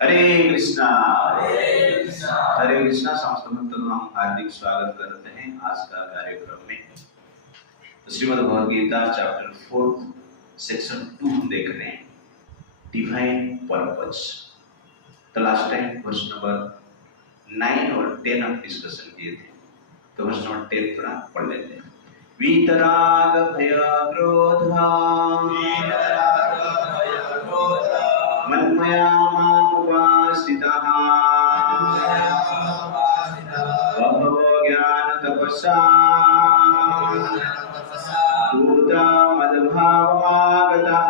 हरे कृष्णा। हरे कृष्णा। समस्त भक्तों को हम हार्दिक स्वागत करते हैं आज का कार्यक्रम में। श्रीमद् भगवद गीता चैप्टर 4 सेक्शन 2 हम देख रहे हैं, डिवाइन पर्पस। तो लास्ट टाइम वर्स नंबर 9 और 10 हम डिस्कशन किए थे, तो वर्स नंबर 10 थोड़ा पढ़ लेते हैं। वीतराग भय क्रोधा मन्मया मामुपासितः बहवो ज्ञान तपसा भूता मद्भावमागतः।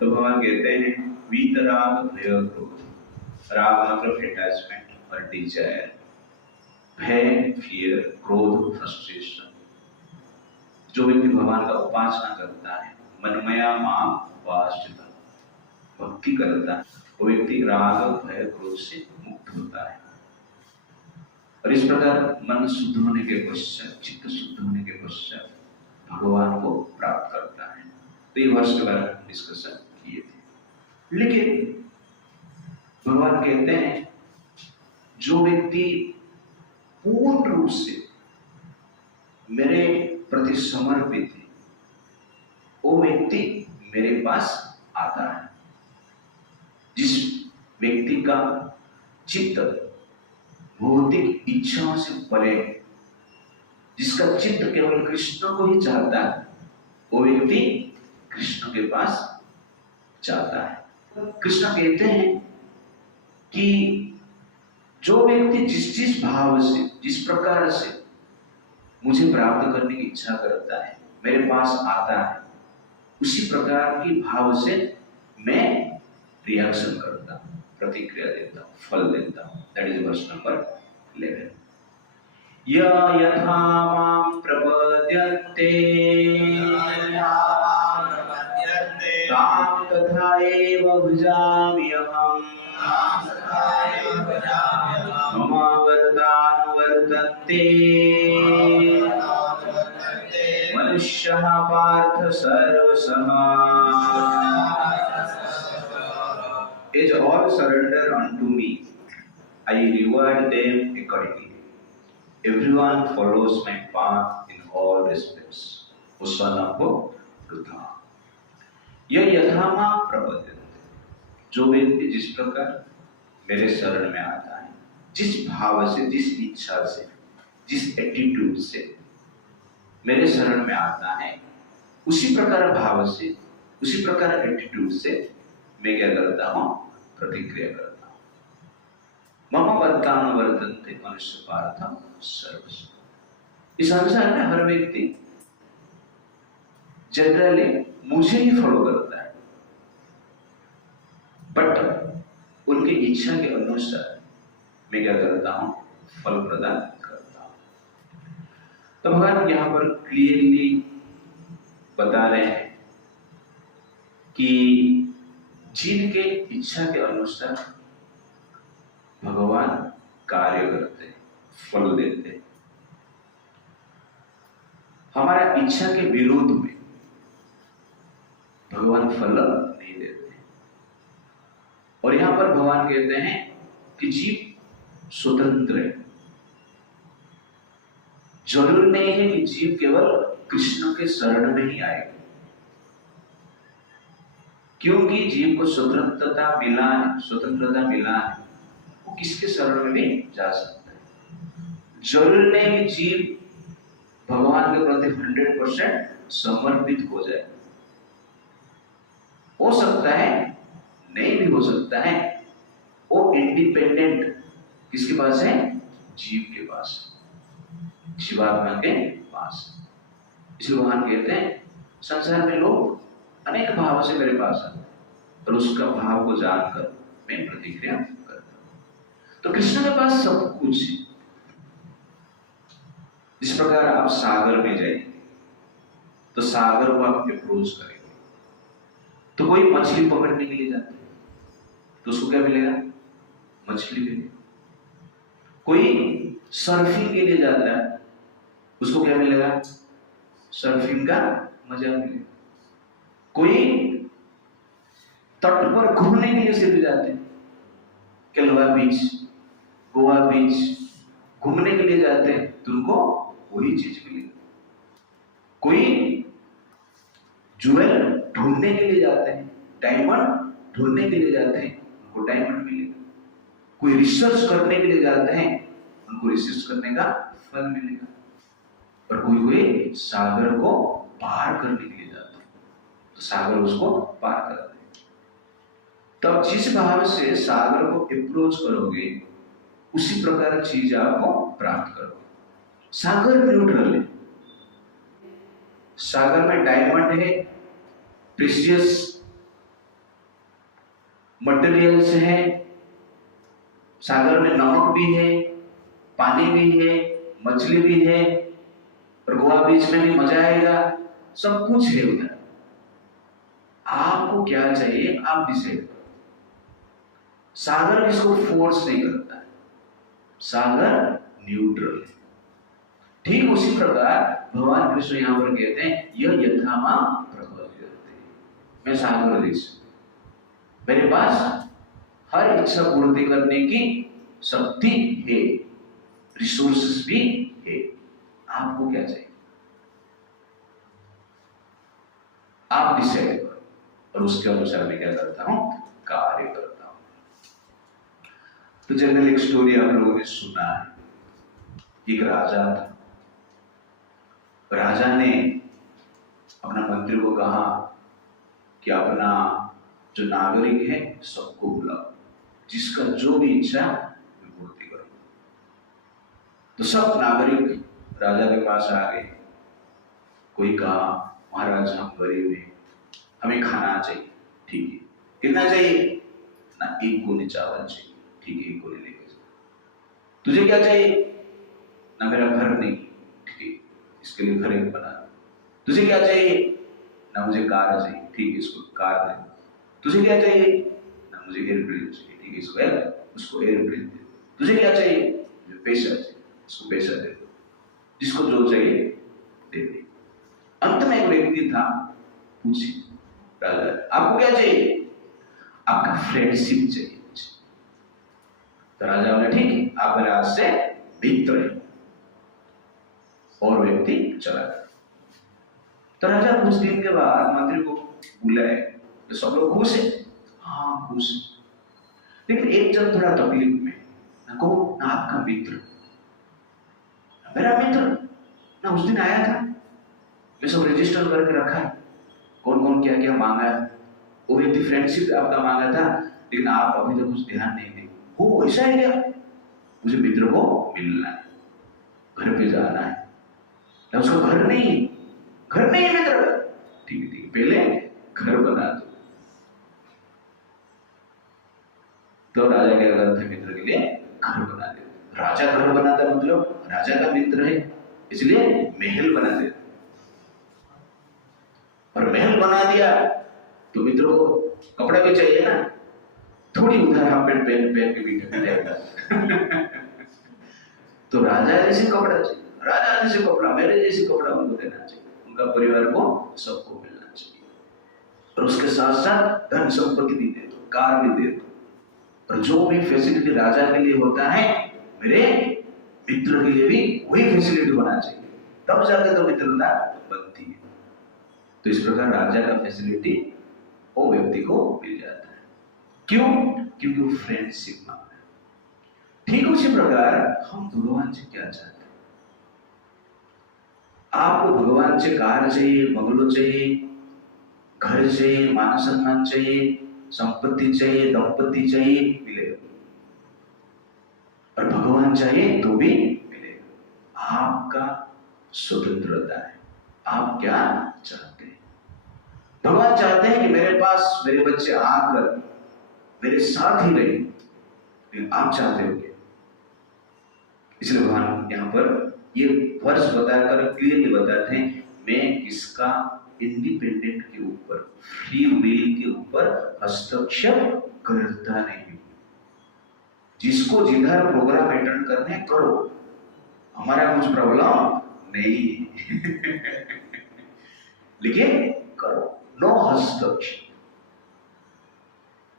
तो भगवान कहते हैं वीतराग भय क्रोध। राग मतलब अटैचमेंट और डिजायर, भय फियर, क्रोध फ्रस्ट्रेशन। जो व्यक्ति भगवान का उपासना करता है, मनमया मां उपासिता, भक्ति करता है, वो व्यक्ति राग भय क्रोध से मुक्त होता है। और इस प्रकार मन शुद्ध होने के पश्चात, चित्त शुद्ध होने के पश्चात भगवान को प्राप्त करता है। तो ये वर्ष के बारे में डिस्कशन किए थे। लेकिन भगवान कहते हैं जो व्यक्ति पूर्ण रूप से मेरे प्रति समर्पित है, वो व्यक्ति मेरे पास आता है। जिस व्यक्ति का चित्त भौतिक इच्छाओं से परे, जिसका चित्त केवल कृष्ण को ही चाहता है, वो व्यक्ति कृष्ण के पास जाता है। कृष्ण कहते हैं कि जो व्यक्ति जिस भाव से, जिस प्रकार से मुझे प्राप्त करने की इच्छा करता है, मेरे पास आता है, उसी प्रकार की भाव से मैं रिएक्शन करता हूं, प्रतिक्रिया देता हूं, फल देता हूं। That is verse number 11। यथा मां प्रपद्यन्ते तां तथा एव भजामि अहम् मम वर्तानुवर्तन्ते मनुष्यः पार्थ सर्वशः। As all surrender unto me, I reward them accordingly. Everyone follows my path in all respects. उसवानापो वृथा। यह यथामा प्रपद्यन्ते, जो व्यक्ति जिस प्रकार मेरे शरण में आता है, जिस भाव से, जिस इच्छा से, जिस एटीट्यूड से मेरे शरण में आता है, उसी प्रकार भाव से, उसी प्रकार एटीट्यूड से मैं क्या करता हूं? प्रतिक्रिया करता हूं। मम वर्तानुवर्तन्ते मनुष्य पार्थ सर्वशः। इस संसार में हर व्यक्ति जनरली मुझे ही फॉलो करता है, बट उनकी इच्छा के अनुसार मैं क्या करता हूं? फल प्रदान करता हूं। तो भगवान यहां पर क्लियरली बता रहे हैं कि जिनके इच्छा के अनुसार भगवान कार्य करते हैं, फल देते हैं। हमारा इच्छा के विरोध में भगवान फल नहीं देते। और यहां पर भगवान कहते हैं कि जीव स्वतंत्र है। जरूरी नहीं है कि जीव केवल कृष्ण के शरण में ही आएगा, क्योंकि जीव को स्वतंत्रता मिला है, वो किसके शरण में भी जा सकता है। जरूरी नहीं कि जीव भगवान के प्रति 100% समर्पित हो जाए। हो सकता है, नहीं भी हो सकता है। वो इंडिपेंडेंट किसके पास है? जीव के पास, जीवात्मा के पास। इसलिए भगवान कहते हैं संसार में लोग अनेक भाव से मेरे पास आते हैं, और उसका भाव को जानकर मैं प्रतिक्रिया करता हूं। तो कृष्ण के पास सब कुछ है। जिस प्रकार आप सागर में जाएंगे तो सागर को आप अप्रोच करेंगे, तो कोई मछली पकड़ने के लिए जाता है तो उसको क्या मिलेगा? मछली मिलेगी। कोई सर्फिंग के लिए जाता है, उसको क्या मिलेगा? सर्फिंग का मजा मिलेगा। कोई तट पर घूमने के लिए सिर्फ जाते हैं, केलवा बीच, गोवा बीच घूमने के लिए जाते हैं, तो उनको वही चीज मिलेगी। कोई ज्वेल ढूंढने के लिए जाते हैं, डायमंड ढूंढने के लिए जाते हैं, उनको डायमंड मिलेगा। कोई रिसर्च करने के लिए जाते हैं, उनको रिसर्च करने का फल मिलेगा। और कोई कोई सागर को पार करने के लिए जाते हैं, तो सागर उसको पार करते हैं। तब जिस भाव से सागर को अप्रोच करोगे, उसी प्रकार चीज आपको प्राप्त करोगे। सागर न्यूट्रल है, सागर में डायमंड है, प्रीशियस मटेरियल्स है, सागर में नमक भी है, पानी भी है, मछली भी है, और गोवा बीच में भी मजा आएगा, सब कुछ है उधर। आपको क्या चाहिए आप डिसाइड करो। सागर किसको फोर्स नहीं करता है, सागर न्यूट्रल है। ठीक उसी प्रकार भगवान कृष्ण यहां पर कहते हैं, यह यथा मां प्रपद्यते, मैं सागर जैसा, मेरे पास हर इच्छा पूर्ति करने की शक्ति है, रिसोर्सेस भी है। आपको क्या चाहिए आप डिसाइड करो, और उसके अनुसार मैं क्या करता हूं, कार्य करता हूं। तो जनरल एक स्टोरी आप लोगों ने सुना है। एक राजा था, राजा ने अपना मंत्री को कहा कि अपना जो नागरिक है सबको बुलाओ, जिसका जो भी इच्छा पूर्ति करो। तो सब नागरिक राजा के पास आ गए। कोई कहा, महाराज हम गरीब हैं, हमें खाना चाहिए, ठीक है, कितना चाहिए ना, 1 गोनी चावल चाहिए, ठीक है, 1 गोनी लेके जाओ। तुझे क्या चाहिए ना, मेरा घर नहीं, ठीक है, इसके लिए घर एक बना। तुझे क्या चाहिए ना, मुझे कार चाहिए, ठीक है, इसको कार दे। तुझे क्या चाहिए ना, मुझे एयरप्लेन चाहिए, ठीक है, उसको एयरप्लेन दे। तुझे क्या चाहिए, मुझे पैसा चाहिए, उसको पैसा दे दो, जिसको जो चाहिए दे दे। अंत में एक व्यक्ति था, पूछी राजा आपको क्या चाहिए, आपका फ्रेंडशिप चाहिए। तो राजा बोले ठीक है, आप मेरे हाथ से मित्र हैं, और व्यक्ति चला गया। तो राजा कुछ दिन के बाद मंत्री को बुलाए, तो सब लोग खुश है, हाँ खुश, लेकिन एक जन थोड़ा तकलीफ में, ना आपका मित्र, मेरा मित्र ना उस दिन आया था, मैं सब रजिस्टर करके रखा है, कौन कौन क्या क्या मांगा है, वो व्यक्ति फ्रेंडशिप आपका मांगा था, लेकिन आप अभी तक कुछ ध्यान नहीं दें। वो ऐसा है क्या, मुझे मित्र को मिलना है, घर पे जाना है, ना उसका घर नहीं है मित्र, ठीक है, पहले घर बना दो। तो राजा क्या करते हैं, मित्र के लिए घर बना देते। राजा घर बनाता मतलब राजा का मित्र है, इसलिए महल बना देते। और महल बना दिया तो मित्रों को कपड़ा भी चाहिए ना, थोड़ी उधर हाफ पैंट पहन के बीच में तो राजा जैसे कपड़ा चाहिए, राजा जैसे कपड़ा, मेरे जैसे कपड़ा उनको देना चाहिए, उनका परिवार को सबको मिलना चाहिए, और उसके साथ साथ धन संपत्ति भी दे दो, कार भी दे दो, और जो भी फैसिलिटी राजा के लिए होता है मेरे मित्र के लिए भी वही फैसिलिटी होना चाहिए, तब जाकर तो मित्रता बनती है। तो इस प्रकार राजा का फैसिलिटी वो व्यक्ति को मिल जाता है। क्यों? क्योंकि वो फ्रेंडशिप मांगता है। ठीक उसी प्रकार हम भगवान से क्या चाहते हैं? आपको भगवान से कार चाहिए, बंगलो चाहिए, घर चाहिए, मान सम्मान चाहिए, संपत्ति चाहिए, दंपत्ति चाहिए, मिलेगा। और भगवान चाहिए तो भी मिलेगा। आपका स्वतंत्रता है, आप क्या चाहते हैं? भगवान चाहते हैं कि मेरे पास मेरे बच्चे आकर मेरे साथ ही रहे, लेकिन आप चाहते हो क्या? इसलिए भगवान यहाँ पर ये वर्ष बताकर क्लियरली बताते हैं, मैं किसका इंडिपेंडेंट के ऊपर, फ्री विल के ऊपर हस्तक्षेप करता नहीं। जिसको जिधर प्रोग्राम अटेंड करने करो, हमारा कुछ प्रॉब्लम नहीं लेकिन करो, नो हस्तक्षेप।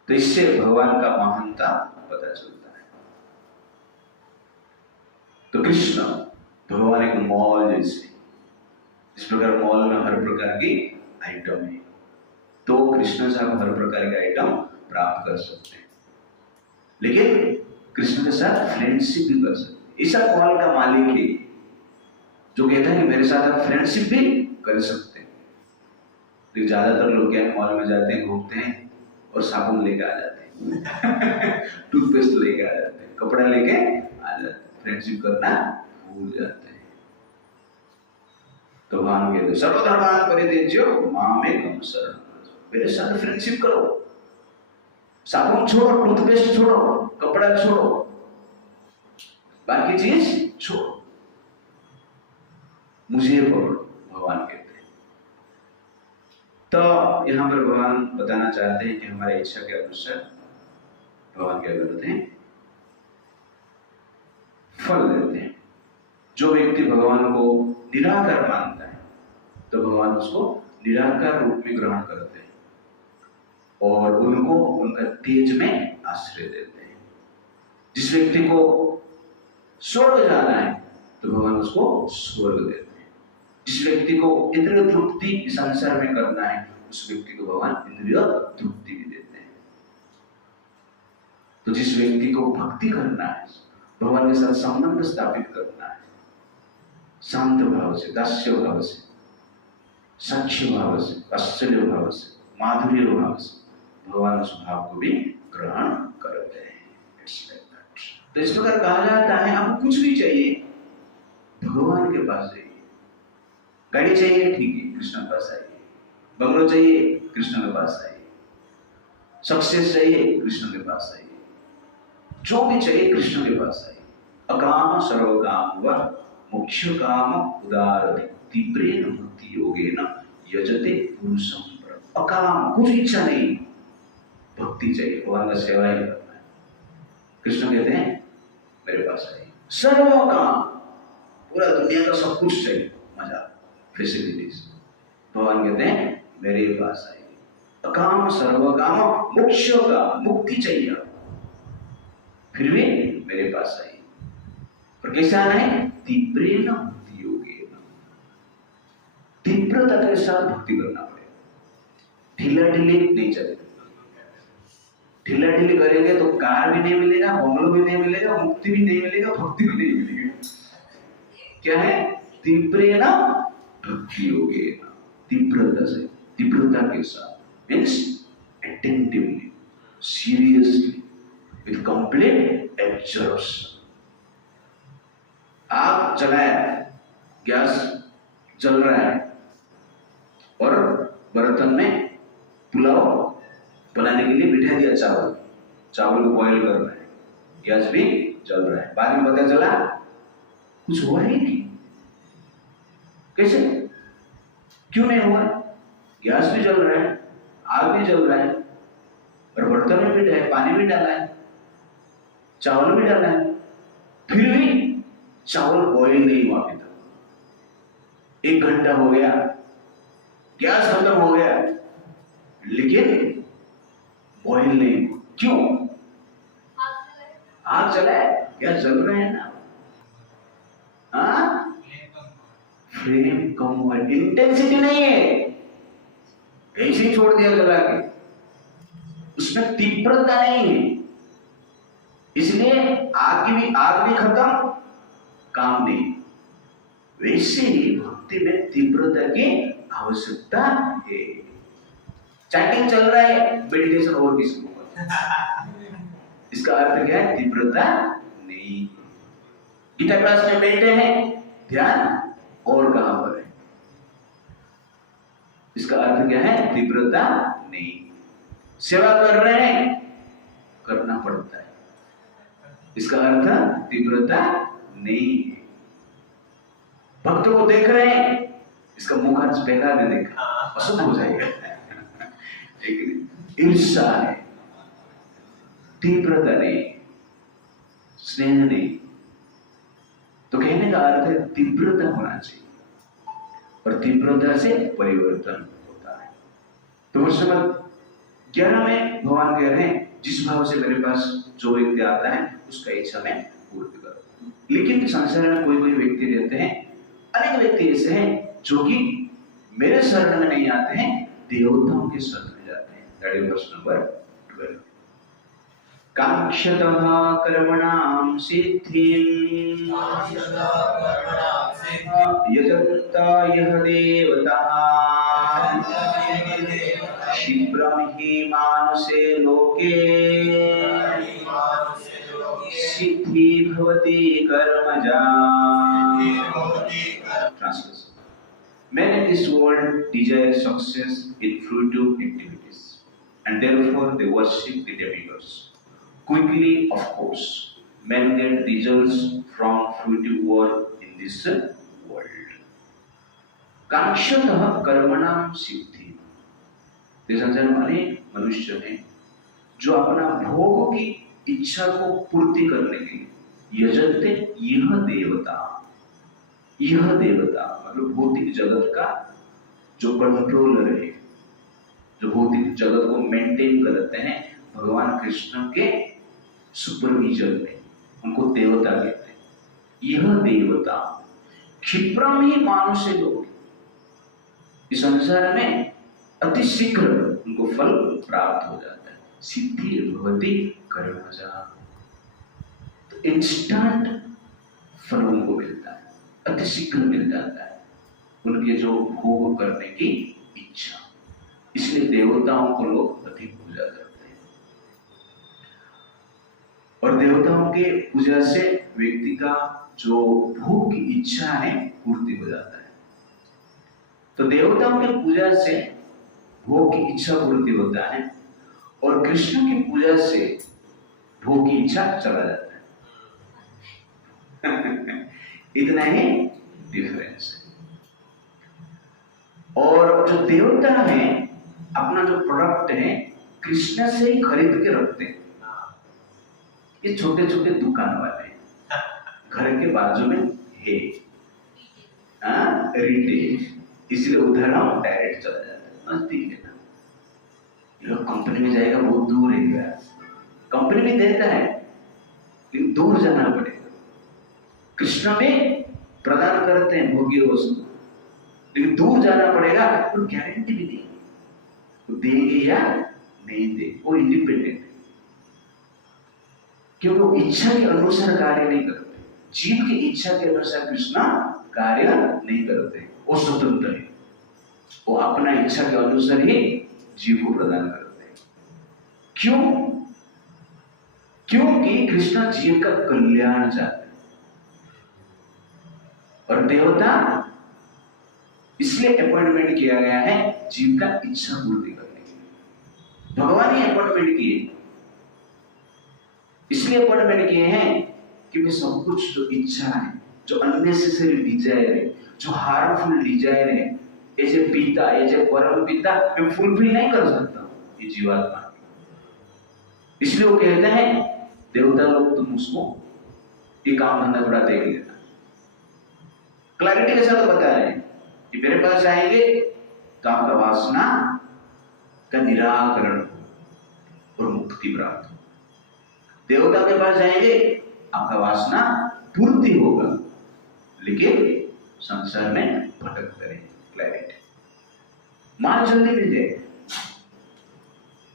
तो इससे भगवान का महानता पता चलता है। तो कृष्ण भगवान एक मॉल जैसे, इस प्रकार मॉल में हर प्रकार की आइटम है, तो कृष्ण से हम हर प्रकार के आइटम प्राप्त कर सकते हैं, लेकिन कृष्ण के साथ फ्रेंडशिप भी कर सकते हैं। ऐसा मॉल का मालिक है जो कहता है कि मेरे साथ आप फ्रेंडशिप भी कर सकते हैं। लेकिन ज्यादातर लोग क्या है, मॉल में जाते हैं, घूमते हैं और साबुन लेके आ जाते हैं टूथपेस्ट लेके आ जाते हैं, कपड़ा लेके आ जाते हैं, फ्रेंडशिप करना भूल जाते हैं। तो भगवान कहते सर्वधर्मान परित्यज्य मामेकं शरणं व्रज, मेरे साथ फ्रेंडशिप करो, साबुन छोड़ो, टूथपेस्ट छोड़ो, कपड़ा छोड़ो, बाकी चीज छोड़ो, मुझे पकड़ो, भगवान कहते हैं। तो यहाँ पर भगवान बताना चाहते हैं कि हमारी इच्छा के अनुसार भगवान क्या करते हैं, फल देते हैं। जो व्यक्ति भगवान को निराकार मानता है तो भगवान उसको निराकार रूप में ग्रहण करते हैं और उनको उनका तेज में आश्रय देते हैं। जिस व्यक्ति को स्वर्ग जाना है तो भगवान उसको स्वर्ग देते हैं। जिस व्यक्ति को इंद्रिय तृप्ति संसार में करना है उस व्यक्ति को भगवान इंद्रिय तृप्ति भी देते हैं। तो जिस व्यक्ति को भक्ति करना है, भगवान के साथ संबंध स्थापित करना है, शांत भाव से, दास्य भाव से, सच्चे भाव से, वात्सल्य भाव से, माधुर्य भाव से, भगवान उस भाव को भी ग्रहण करते हैं। तो इस प्रकार कहा जाता है आपको कुछ भी चाहिए भगवान के पास जाइए। गाड़ी चाहिए, ठीक है, कृष्ण के पास आइए। बंगलो चाहिए, कृष्ण के पास आइए। सक्सेस चाहिए, कृष्ण के पास आइए। जो भी चाहिए कृष्ण के पास आइए। अकाम सर्वकाम व मोक्ष काम उदारति तीव्रेण भक्ति योगेन यजते पुरुषं परम। अकाम, कुछ इच्छा नहीं, भक्ति चाहिए, भगवान का सेवा ही करना है। कृष्ण कहते हैं मेरे पास आइए। सर्वकाम, पूरा दुनिया का सब कुछ चाहिए, मजा, फैसिलिटीज, भगवान कहते हैं मेरे पास आइए। अकाम सर्वकाम मोक्ष का, मुक्ति चाहिए, फिर भी मेरे पास आइए। और कैसे आना है? तीव्रेण भक्ति योगेन, तीव्रता के साथ भक्ति करना पड़ेगा। ढीला ढीली नहीं चलेगा। ढीला ढीली करेंगे तो कार भी नहीं मिलेगा, बंगलो भी नहीं मिलेगा, मुक्ति भी नहीं मिलेगा, भक्ति भी नहीं मिलेगी। क्या है? तीव्रेण भक्ति योगेन, तीव्रता से, तीव्रता के साथ, means attentively, seriously, with complete absorption. आग जलाया, गैस जल रहा है और बर्तन में पुलाव बनाने के लिए बिठा दिया चावल, चावल को बॉईल कर रहा है, गैस भी जल रहा है। बाद में पता चला कुछ हुआ ही नहीं। कैसे? क्यों नहीं हुआ? गैस भी जल रहा है, आग भी जल रहा है और बर्तन में भी है, पानी भी डाला है, चावल भी डाला है, फिर भी चावल बॉईल नहीं हुआ अभी तक। 1 घंटा हो गया, गैस खत्म हो गया, लेकिन बॉईल नहीं हुआ। क्यों? आग जला है, गैस जल रहे हैं ना। हाँ, फ्लेम कम हुआ, इंटेंसिटी नहीं है, ऐसे ही छोड़ दिया जला के, उसमें तीव्रता नहीं है, इसलिए आग भी खत्म, काम नहीं। वैसे ही भक्ति में तीव्रता की आवश्यकता है। चैटिंग चल रहा है, मेडिटेशन और किसी को, इसका अर्थ क्या है? तीव्रता नहीं। गीता क्लास में बैठे हैं, ध्यान और कहां पर है? इसका अर्थ क्या है? तीव्रता नहीं। सेवा कर रहे हैं, करना पड़ता है, इसका अर्थ तीव्रता नहीं है। भक्त को देख रहे हैं, इसका मुख आज पहला ने देखा, अशुद्ध हो जाएगा। ईर्ष्या है, तीव्रता नहीं, स्नेह नहीं। तो कहने का अर्थ है तीव्रता होना चाहिए और तीव्रता से परिवर्तन होता है। तो उस समय 11 में भगवान कह रहे हैं जिस भाव से मेरे पास जो व्यक्ति आता है उसका इच्छा मैं पूर्ति करूं। लेकिन संसार में कोई कोई व्यक्ति रहते हैं, अनेक व्यक्ति ऐसे हैं जो कि मेरे शरण में नहीं आते हैं, देवताओं के शरण में जाते हैं। That is verse number 12। कांक्षतः कर्मणां सिद्धिं यजन्त यः देवताः क्षिप्रं हि मानुषे लोके सिद्धि भवति कर्मजा। Translation. Men in this world desire success in fruitive activities, and therefore they worship the demigods. Quickly, of course, men get results from fruitive work in this world. कांक्षतः कर्मणां सिद्धि। इस संसार में अनेक मनुष्य हैं जो अपना भोग की इच्छा को पूर्ति करने के लिए यजन्ते यह देवता मतलब भौतिक जगत का जो कंट्रोलर है, जो भौतिक जगत को मेंटेन करते हैं, भगवान कृष्ण के सुपरविजन में उनको देवता कहते हैं। यह देवता क्षिप्रम ही मानुष्य लोग इस संसार में अति शीघ्र उनको फल प्राप्त हो जाता है। सिद्धि भवति कर्मजा, तो इंस्टेंट फल उनको मिलता है, अति शीघ्र मिल जाता है उनके जो भोग करने की इच्छा। इसलिए देवताओं को लोग अधिक पूजा करते हैं, और देवताओं के पूजा से व्यक्ति का जो भोग की इच्छा है पूर्ति हो जाता है। तो देवताओं की पूजा से भोग की इच्छा पूर्ति होता है, और कृष्ण की पूजा से भोग की इच्छा चला जाता है। इतना ही डिफरेंस है। और जो देवता है अपना जो प्रोडक्ट है कृष्ण से ही खरीद के रखते हैं। ये छोटे छोटे दुकान वाले घर के बाजू में है रिटेल, इसलिए उधर हम डायरेक्ट चला जाता है, नजदीक है ना। कंपनी में जाएगा बहुत दूर है, कंपनी में देता है लेकिन दूर जाना पड़ेगा। कृष्ण में प्रदान करते हैं भोग्य वस्तु, लेकिन दूर जाना पड़ेगा, और गारंटी भी नहीं वो देंगे या नहीं देंगे, वो इंडिपेंडेंट है, क्योंकि वो इच्छा के अनुसार कार्य नहीं करते। जीव की इच्छा के अनुसार कृष्ण कार्य नहीं करते, वो स्वतंत्र है, वो अपना इच्छा के अनुसार ही जीव को प्रदान करते हैं। क्यों? क्योंकि कृष्ण जीव का कल्याण चाहते हैं, और देवता इसलिए अपॉइंटमेंट किया गया है जीव का इच्छा पूर्ति करने के लिए। भगवान ही अपॉइंटमेंट किए, इसलिए अपॉइंटमेंट किए हैं कि मैं सब कुछ जो इच्छा है, जो अननेसेसरी डिजायर है, जो हार्मफुल डिजायर है, एज ए पिता, एज ए परम पिता मैं फुलफिल नहीं कर सकता ये जीवात्मा। इसलिए वो कहते हैं देवता लोग तुम उसको ये काम धंधा थोड़ा देख लेना। क्लैरिटी के साथ बता रहे हैं कि मेरे पास आएंगे तो आपका वासना का निराकरण हो और मुक्ति प्राप्त हो। देवता के पास जाएंगे आपका वासना पूर्ति होगा, लेकिन संसार में भटकते रहेंगे। क्लैरिटी। माल जल्दी मिल जाएगा,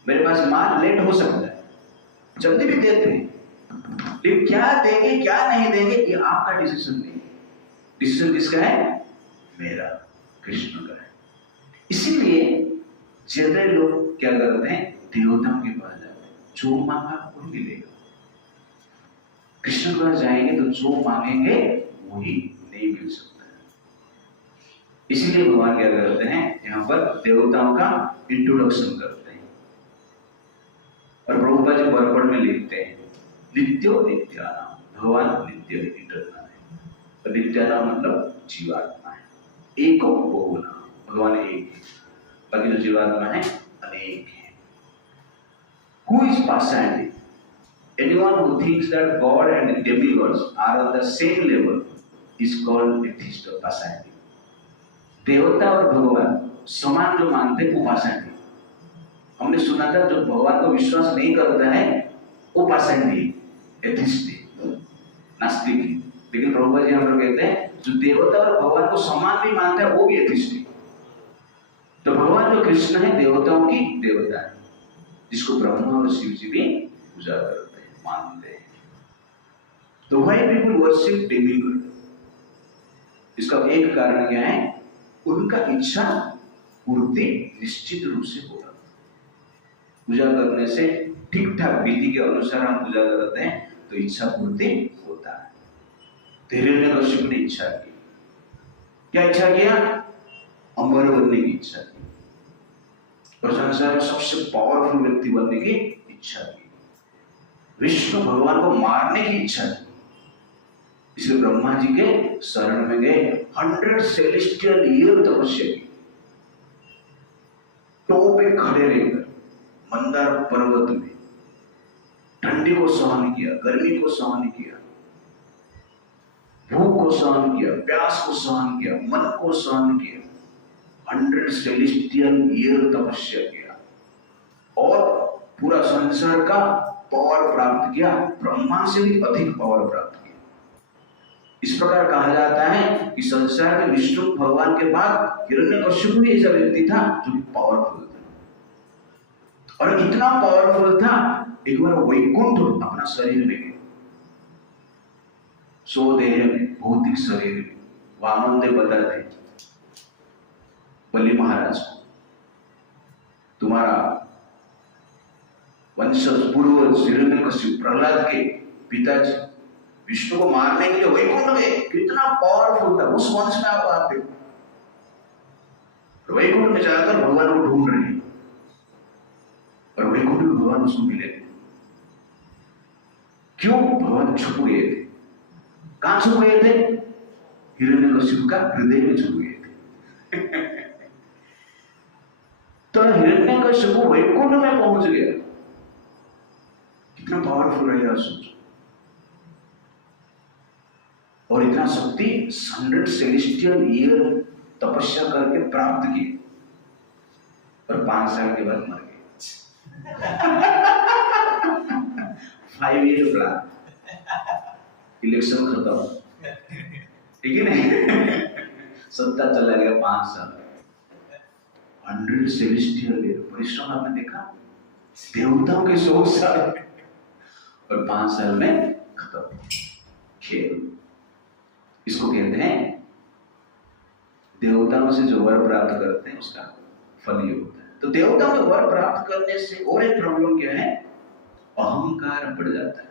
मेरे पास माल लेट हो सकता है, जल्दी भी देते हैं, लेकिन क्या देंगे क्या नहीं देंगे ये आपका डिसीजन नहीं है। डिसीजन किसका है? मेरा, कृष्ण का है। इसीलिए जनरल लोग क्या करते हैं, देवताओं के पास जाते हैं, जो मांगा वही मिलेगा। कृष्ण के पास जाएंगे तो जो मांगेंगे वही नहीं मिल सकता है। इसलिए भगवान क्या करते हैं, यहाँ पर देवताओं का इंट्रोडक्शन करते हैं, और प्रभुपाद जी बरपड़ में लिखते हैं नित्यो नित्यानाम, भगवान नित्य इटर्नल है, और नित्यानाम मतलब जीवात्मा है। एको बहुना, भगवान एक है, बाकी जो जीवात्मा है अनेक है। Who is passive? Anyone who thinks that God and demigods are on the same level is called a theist or passive। देवता और भगवान समान जो मानते हैं वो पाषाण है। हमने सुना था जो भगवान को विश्वास नहीं करता है वो पाषंडी, एथिस्ट, नास्तिक है। लेकिन प्रभुपाद जी हम लोग कहते हैं जो देवता और भगवान को समान भी मानता है वो भी एथिस्ट है। तो भगवान जो कृष्ण है देवताओं की देवता है, जिसको ब्रह्मा और शिव जी भी पूजा करते हैं, मानते हैं। तो व्हाई पीपल वर्शिप डेमिगॉड? इसका एक कारण क्या है? उनका इच्छा पूर्ति निश्चित रूप से होगा। पूजा करने से ठीक ठाक विधि के अनुसार हम पूजा करते हैं तो इच्छा पूर्ति होता है। हिरण्यकशिपु ने इच्छा की, क्या इच्छा किया? अमर बनने की इच्छा की और संसार में सबसे पावरफुल व्यक्ति बनने की इच्छा की। विष्णु भगवान को मारने की इच्छा की, इसलिए ब्रह्मा जी के शरण में गए, 100 सेलेस्टियल ईयर तपस्या की, टॉप पे खड़े रहकर मंदार पर्वत में ठंडी को सहन किया, गर्मी को सहन किया, भूख को सहन किया, प्यास को सहन किया, मन को सहन किया, 100 सेलेस्टियल ईयर तपस्या किया और पूरा संसार का पावर प्राप्त किया, ब्रह्मा से भी अधिक पावर प्राप्त किया। इस प्रकार कहा जाता है कि संसार में विष्णु भगवान के बाद हिरण्यकशिपु भी ऐसा व्यक्ति था जो पावरफुल था। और इतना पावरफुल था, एक बार वैकुंठ अपना शरीर में गए, सो देह में, भौतिक शरीर में। वामन देव बताते बलि महाराज को, तुम्हारा वंशज पूर्वज हिरण्यकशिपु प्रहलाद के पिताजी विष्णु को मारने के लिए वैकुंठ में, कितना पावरफुल था, उस वंश में आप आते हो। वैकुंठ में जाकर भगवान को ढूंढ रहे हैं और वैकुंठ में भगवान उसको मिले। क्यों? भगवान छुप गए थे। कहां छुप गए थे? हिरण्यकशिपु का हृदय में छुप गए थे। तो हिरण्यकशिपु वैकुंठ में पहुंच गया। कितना पावरफुल रहेगा सोचो। और इतना शक्ति 100 सेलेस्टियल ईयर तपस्या करके प्राप्त की और 5 साल के बाद मर गए। 5 ईयर प्लान, इलेक्शन खत्म, ठीक है नहीं? सत्ता चला गया 5 साल। 100 सेलेस्टियल ईयर परिश्रम आपने देखा, देवताओं के 100 साल और 5 साल में खत्म खेल। इसको कहते हैं देवताओं से जो वर प्राप्त करते हैं उसका फल ये होता है। तो देवताओं में वर प्राप्त करने से और एक प्रॉब्लम क्या है? अहंकार बढ़ जाता है,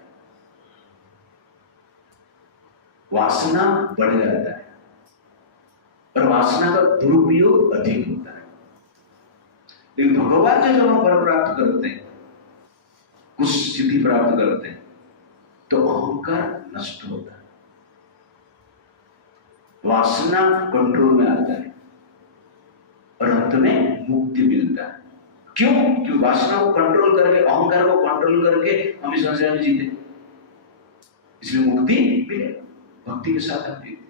वासना बढ़ जाता है और वासना का दुरुपयोग अधिक होता है। लेकिन भगवान से जब हम वर प्राप्त करते हैं, कुछ सिद्धि प्राप्त करते हैं, तो अहंकार नष्ट होता है, वासना कंट्रोल में आता है और अंत में मुक्ति मिलता है। क्यों? क्योंकि वासना को कंट्रोल करके, अहंकार को कंट्रोल करके हम इस संसार में जीते, इसलिए मुक्ति मिलेगा, भक्ति के साथ हम जीते।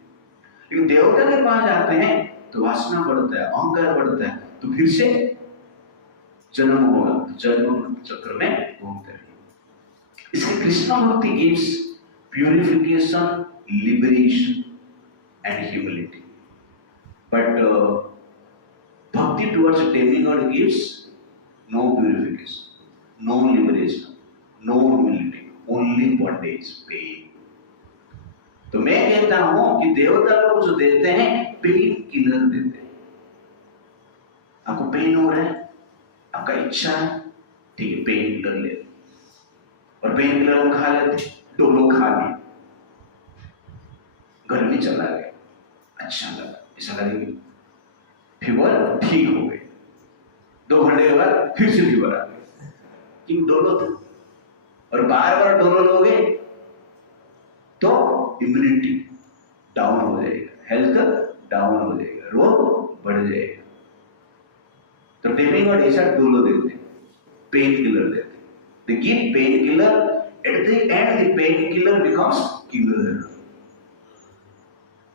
लेकिन देवता के पास जाते हैं तो वासना बढ़ता है, अहंकार बढ़ता है, तो फिर से जन्म होगा, जन्म चक्र में घूमते रहेंगे। इसलिए कृष्ण भक्ति gives purification, liberation and humility, but bhakti towards demigod gives no purification, no liberation, no humility, only bondage, pain. तो मैं कहता हूं कि देवता लोग जो देते हैं पेन किलर देते हैं। आपको पेन हो रहा है, आपका इच्छा है, ठीक है, पेन किलर ले, और पेन किलर हम खा लेते, डोलो खा लिए, घर में चला गया, अच्छा लगा, ऐसा लगेगा, फीवर ठीक हो गए, 2 घंटे के बाद फिर से फीवर आ गया, क्योंकि डोलो था। और बार बार डोलो लोगे तो इम्यूनिटी डाउन हो जाएगा, हेल्थ डाउन हो जाएगा, रोग बढ़ जाएगा। तो डेमिगॉड ऐसा डोलो देते, पेन किलर देते, they give pain killer, at the end the pain killer becomes killer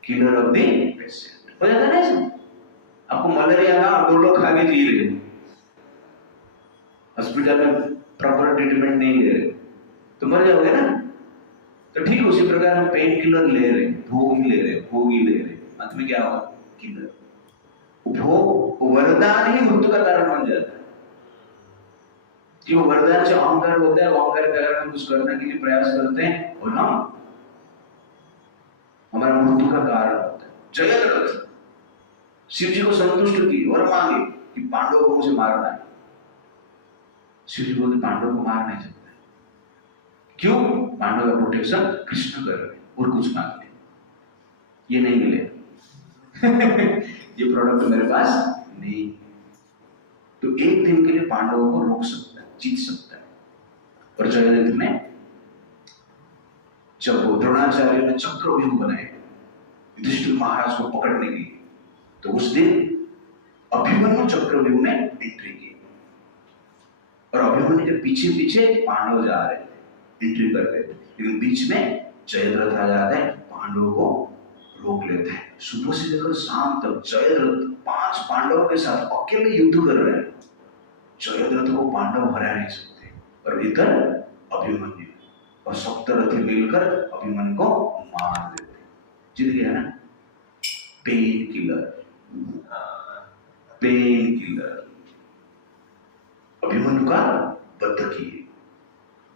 of the patient। हो जाता है ना? आपको मलेरिया ना, डोलो खा के जी रहे, हॉस्पिटल में प्रॉपर ट्रीटमेंट नहीं ले रहे तो मर जाओगे ना। तो ठीक उसी प्रकार हम पेन किलर ले रहे, भोग ले रहे, अंत में क्या होगा? किलर। भोग वरदान ही मृत्यु का कारण बन जाता है। जो वरदान से अहंकार होता है, अहंकार के कारण हम कुछ करने के लिए प्रयास करते हैं और हम हमारा मृत्यु का कारण होता है। जयद्रथ शिव जी को संतुष्ट की और मांगे कि पांडवों को मुझे मारना है। शिव जी बोलते पांडवों को मार नहीं सकते। क्यों? पांडव का प्रोटेक्शन कृष्ण कर रहे और कुछ मांग ले, ये नहीं मिले ये प्रोडक्ट मेरे पास नहीं। तो एक दिन के लिए पांडवों को रोक सकता है, जीत सकता है। और जयद्रथ ने जब द्रोणाचार्य ने चक्रव्यूह बनाए युधिष्ठिर महाराज को पकड़ने के लिए, तो उस दिन अभिमन्यु चक्रव्यूह में एंट्री की और अभिमन्यु के पीछे पीछे पांडव जा रहे थे, एंट्री कर रहे थे, लेकिन बीच में जयद्रथ आ जाता है, पांडवों को रोक लेते हैं। सुबह से लेकर शाम तक जयद्रथ 5 पांडवों के साथ अकेले युद्ध कर रहे हैं। जयद्रथ को पांडव हरा नहीं सकते और इधर अभिमन्यु और सप्तरथी मिलकर अभिमन्यु को मार देते, जीत गया ना। पेन किलर अभिमन्यु का बद्ध किए,